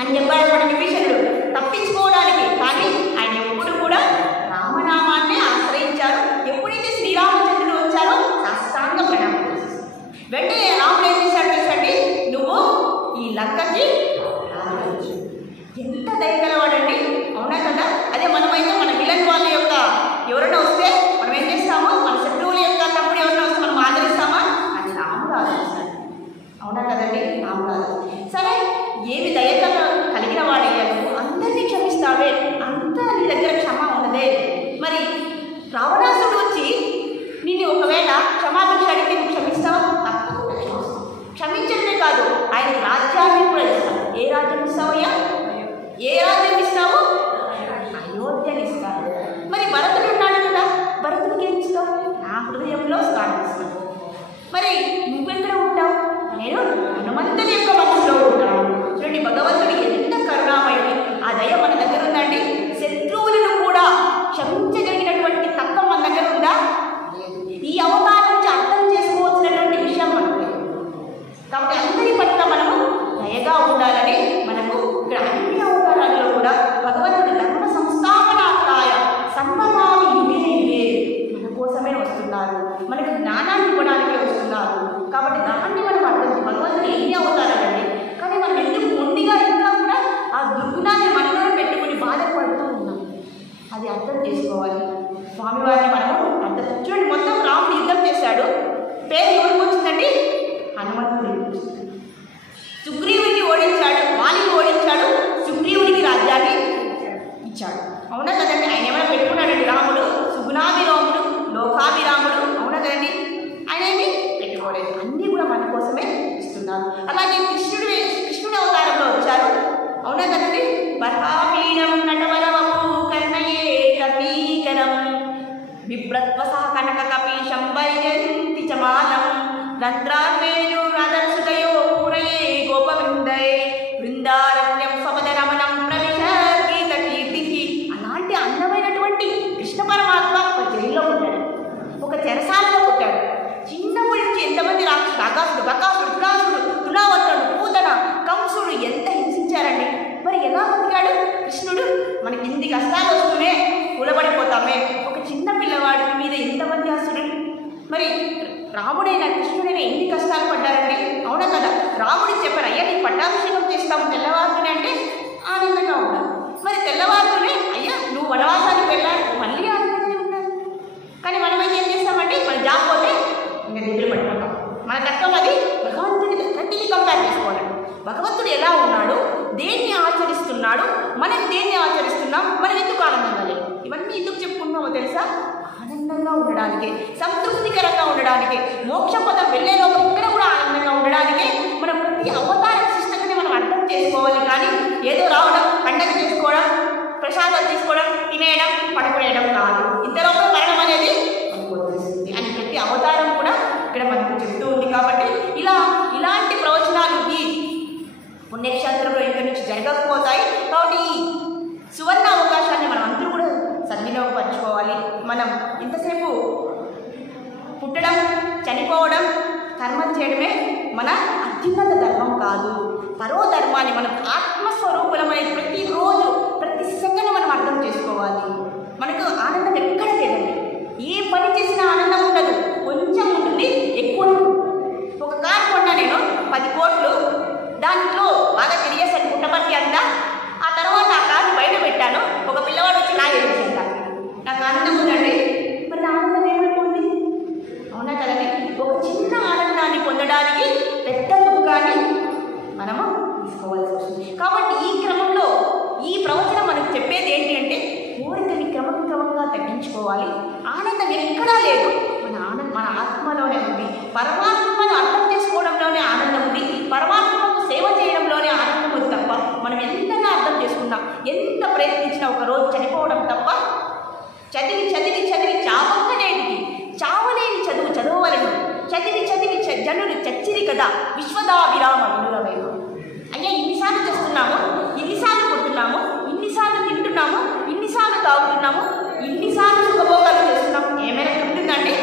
అని చెప్పాడు విభీషణుడు తప్పించుకోవడానికి. కానీ ఆయన ఎప్పుడు కూడా రామనామాన్నే ఆశ్రయించారు. ఎప్పుడైతే శ్రీరామచంద్రుడు వచ్చారో సాష్టాంగ ప్రణామం చేసేసారు. వెంటనే రాముడు ఏం చేశాడు తెలుసండి, నువ్వు ఈ లంకకి రాజు. ఎంత దయగలవాడండి, అవునా కదా. అదే మనమైతే మన విలన్ వాళ్ళ యొక్క ఎవరైనా వస్తే మనం ఏం చేస్తామో, మన శత్రువుల యొక్క తమ్ముడు ఎవరైనా వస్తే మనం ఆదరిస్తామా, అది రాముడు ఆదరిస్తాడు, అవునా కదండి. రాముడు ఆదరిస్తాడు. సరే ఏమి దయ కలిగిన వాడయ్యాడు, అందరినీ క్షమిస్తావే, అంతా నీ దగ్గర క్షమ ఉన్నదే. మరి రావణాసుడు వచ్చి నిన్ను ఒకవేళ క్షమాభిక్ష అడిగితే నువ్వు క్షమిస్తావా, తప్పకుండా క్షమిస్తావు. క్షమించడమే కాదు ఆయన రాజ్యాన్ని కూడా ఇస్తావు. ఏ రాజ్యం ఇస్తావయ్యా, ఏ రాజ్యం ఇస్తావు, అయోధ్యని ఇస్తావు. మరి భరతుడు ఉన్నాడు కదా, భరతుడికి ఏమి ఇస్తావు, నా హృదయంలో స్థానం ఇస్తావు. మరి నువ్వెక్కడ ఉంటావు, నేను హనుమంతుని యొక్క మనసులో ఉంటాను. చూడండి భగవంతుడి ఎంత కరుణామయుడు, ఆ దయ మన దగ్గర ఉందండి. శత్రువులను కూడా క్షమించగలిగినటువంటి తత్వం మన దగ్గర ఉందా, ఈ అవతారం నుంచి అర్థం చేసుకోవాల్సినటువంటి విషయం మనకు. కాబట్టి అందరి పట్ల మనము దయగా ఉండాలని మనకు ఇక్కడ అన్ని అవతారాల్లో కూడా భగవంతుడు ధర్మ సంస్థాపనార్థాయ సంభవామి యుగే మన కోసమే వస్తున్నారు, మనకు జ్ఞానాన్ని ఇవ్వడానికే వస్తున్నారు. కాబట్టి దాన్ని మనం అర్థం, భగవంతుడు ఎన్ని అవతారాలండి, కానీ మనం ఎందుకు మొండిగా ఇంకా కూడా ఆ దుర్గుణాన్ని మనలో పెట్టుకుని బాధపడుతూ ఉన్నాం, అది అర్థం చేసుకోవాలి. స్వామివారిని మనము అర్థం. చూడండి మొత్తం రాముడు యుద్ధం చేశాడు, పేరు ఎవరికి వచ్చిందండి, హనుమంతుడికి వచ్చింది. సుగ్రీవుడిని ఓడించాడు, వాలిని ఓడించాడు, సుగ్రీవుడికి రాజ్యాన్ని ఇచ్చాడు, అవునా కదండి. ఆయన ఏమైనా పెట్టుకున్నాడండి రాముడు, సుగుణాభిరాముడు, లోకాభిరాముడు, అవునా కదండి. ఆయన ఏమి పెట్టుకోలేదు, అన్నీ కూడా మన కోసమే ఇస్తున్నారు. అలాగే కృష్ణుడి అవతారంలో వచ్చారు, అవునా కదండి. బర్హాపీడం నటవరవపు కర్ణయే కపీకరం బిభ్రత్వస కనక కపీశం వైజయంతి చమాలం రంధ్రార్వేణు రాధసుదయో పూరయే గోపవృందై బృందారణ్యం సమదరమణం ప్రవిశ గీత కీర్తి. అలాంటి అందమైనటువంటి కృష్ణ పరమాత్మ ఒక జైల్లో ఉంటాడు, ఒక చెరసాలలో పుట్టాడు. చిన్నప్పటి నుంచి ఎంతమంది రాక్షసుడు, అగాసుడు, బకాసుడు, దురాసుడు, తులావతుడు, పూతన, కంసుడు ఎంత హింసించారండి. మరి ఎలా బతికాడు కృష్ణుడు? మనకి ఇన్ని కష్టాలు వస్తూనే కూలబడిపోతామే, ఒక చిన్న పిల్లవాడి మీద ఎంతమంది అసురులు. మరి రాముడైనా కృష్ణుడైనా ఎన్ని కష్టాలు పడ్డారు. చేస్తాం తెల్లవారుతూనే అంటే ఆనందంగా ఉండాలి. మరి తెల్లవారుతూనే అయ్యా నువ్వు వనవాసానికి వెళ్ళాలి మళ్ళీ ఆనందంగా ఉండాలి. కానీ మనమైతే ఏం చేస్తామంటే మనం జాబ్ పోతే ఇంకా దిగులు పడిపోతాం. మన తత్వం అది భగవంతుడి ప్రతిదీ కంపేర్ చేసుకోవాలి. భగవంతుడు ఎలా ఉన్నాడు, దేన్ని ఆచరిస్తున్నాడు, మనం దేన్ని ఆచరిస్తున్నాం, మనం ఎందుకు ఆనందంగా లేదు, ఇవన్నీ ఎందుకు చెప్పుకుంటున్నామో తెలుసా? ఆనందంగా ఉండడానికి, సంతృప్తికరంగా ఉండడానికి, మోక్ష పదం వెళ్ళే లోపల ఇక్కడ కూడా ఆనందంగా ఉండడానికి మనం ప్రతి అవతార విశిష్టతని మనం అర్థం చేసుకోవాలి. కానీ ఏదో రావడం, పండగ చేసుకోవడం, ప్రసాదాలు తీసుకోవడం, తినేయడం, పడుకునేయడం కాదు. ఇంతలోపల మరణం అనేది అనుకోవస్తుంది అని ప్రతి అవతారం కూడా ఇక్కడ మనకు చెప్తూ ఉంది. కాబట్టి ఇలాంటి ప్రవచనాలు ఈ పుణ్యక్షేత్రంలో ఇక్కడి నుంచి జరగకపోతాయి. కాబట్టి ఈ సువర్ణ అవకాశాన్ని మనం అందరూ కూడా సద్వినియోగపరచుకోవాలి. మనం ఇంతసేపు పుట్టడం, చనిపోవడం, కర్మం చేయడమే మన అత్యున్నత ధర్మం కాదు. పరో ధర్మాన్ని మనం ఆత్మస్వరూపులమైన ప్రతిరోజు ప్రతి సెకండ్ మనం అర్థం చేసుకోవాలి. మనకు ఆనందం ఎక్కడ లేదండి. ఏ పని చేసినా ఆనందం ఉండదు, కొంచెం ఉంటుంది, ఎక్కువ ఉంటుంది. ఒక కారు కొన్నా నేను 10 కోట్లు, దాంట్లో బాగా తిరిగేసాను పుట్టపర్తి అంతా. ఆ తర్వాత ఆ కారు బయట పెట్టాను, ఒక పిల్లవాడు వచ్చి లాగేసేసాను. నాకు ఆనందం ఉందండి. మరి ఆనందం ఏమైపోయింది? అవునా కదండి? ఒక చిన్న ఆనందాన్ని పొందడానికి పెద్ద దుఃఖాన్ని మనము తీసుకోవాల్సి వస్తుంది. కాబట్టి ఈ క్రమంలో ఈ ప్రవచనం మనకు చెప్పేది ఏంటి అంటే కోరికని క్రమంగా తగ్గించుకోవాలి. ఆనందం ఎక్కడా లేదు, మన ఆత్మలోనే ఉంది. పరమాత్మను అర్థం చేసుకోవడంలోనే ఆనందం ఉంది, పరమాత్మకు సేవ చేయడంలోనే ఆనందం ఉంది తప్ప మనం ఎంతగా అర్థం చేసుకున్నాం, ఎంత ప్రయత్నించినా ఒకరోజు చనిపోవడం తప్ప చదివి చదివి చదివి చావక్కనేటికి చావలేని చదువు చదవవలను, చదివి చదివి జనులు చచ్చిరి కదా విశ్వదాభిరామ వినురవేమ. అయ్యా ఇన్నిసార్లు చేస్తున్నాము, ఇన్నిసార్లు పుడుతున్నాము, ఇన్నిసార్లు తింటున్నాము, ఇన్నిసార్లు తాగుతున్నాము, ఇన్నిసార్లు సుఖభోగాలు చేస్తున్నాము, ఏమైనా ఉంటుందండి?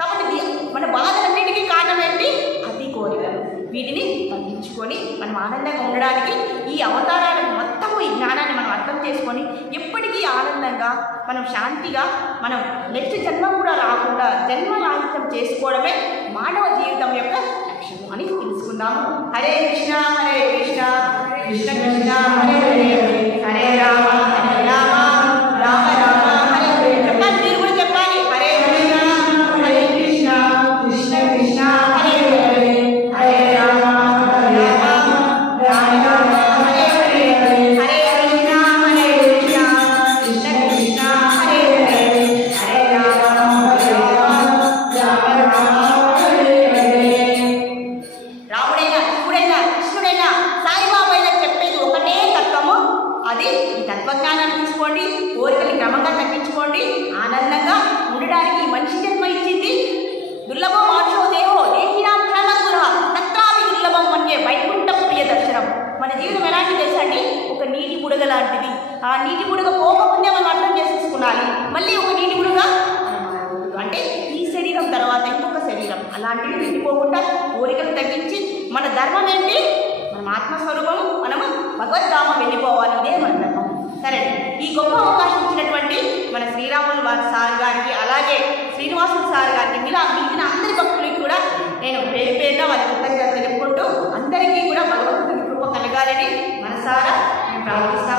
కాబట్టి మన బాధలన్నిటికీ కారణం ఏంటి? అతి కోరికలు. వీటిని తగ్గించుకొని మనం ఆనందంగా ఉండడానికి ఈ అవతారాలను మొత్తము ఈ జ్ఞానాన్ని మనం అర్థం చేసుకొని ఎప్పటికీ ఆనందంగా మనం శాంతిగా మనం నెక్స్ట్ జన్మ కూడా రాకుండా జన్మరాహిత్యం చేసుకోవడమే మానవ జీవితం యొక్క లక్ష్యము అని తెలుసుకుందాము. హరే కృష్ణ హరే కృష్ణ కృష్ణ కృష్ణ హరే హరే హరే రామ హరే రామ రామ రామ హరే హరే. చెప్పాలి, మీరు కూడా చెప్పాలి. హరే కృష్ణ హరే కృష్ణ కృష్ణ కృష్ణ హరే హరే హరే రామ హరే రామ రామ రామ హరే హరే హరే కృష్ణ హరే కృష్ణ కృష్ణ కృష్ణ హరే హరే హరే రామ హరే రామ రామ రామ హరే హరే. రాముడైనా శివుడైనా కృష్ణుడైనా సాయిబాబైనా చెప్పేది ఒకటే తత్వము. అది ఈ తత్వజ్ఞానాన్ని తీసుకోండి, కోరికలు క్రమంగా తగ్గించుకోండి, ఆనందంగా ఉండడానికి మనిషి జన్మ ఇచ్చింది. దుర్లభం మాషో దేహో దేహినాం క్షణగుర తత్రావి దుర్లభం మన్యే వైకుంఠ ప్రియ దర్శనం. మన జీవితం ఎలాంటి తెలుసండి? ఒక నీటి బుడగ లాంటిది. ఆ నీటి బుడగ పోకముందే మనం అర్థం చేసేసుకున్నాలి. మళ్ళీ ఒక నీటి బుడగ అంటే ఈ శరీరం తర్వాత ఇంకొక శరీరం, అలాంటివి వెళ్ళిపోకుండా కోరికలు తగ్గించి మన ధర్మం ఏంటి? మనం ఆత్మస్వరూపం, మనము భగవద్ధామం వెళ్ళిపోవాలి. ఇదే మన ధర్మం. సరే, ఈ గొప్ప అవకాశం ఇచ్చినటువంటి మన శ్రీరాములు వారి సార్ గారికి, అలాగే శ్రీనివాసులు సార్ గారికి, మిగిలిన అందరి భక్తులకి కూడా నేను పేరు పేరున వాళ్ళ కృతజ్ఞతలు తెలుపుకుంటూ అందరికీ కూడా భగవంతుని కృప కలగాలని మనసారా నేను ప్రార్థిస్తాను.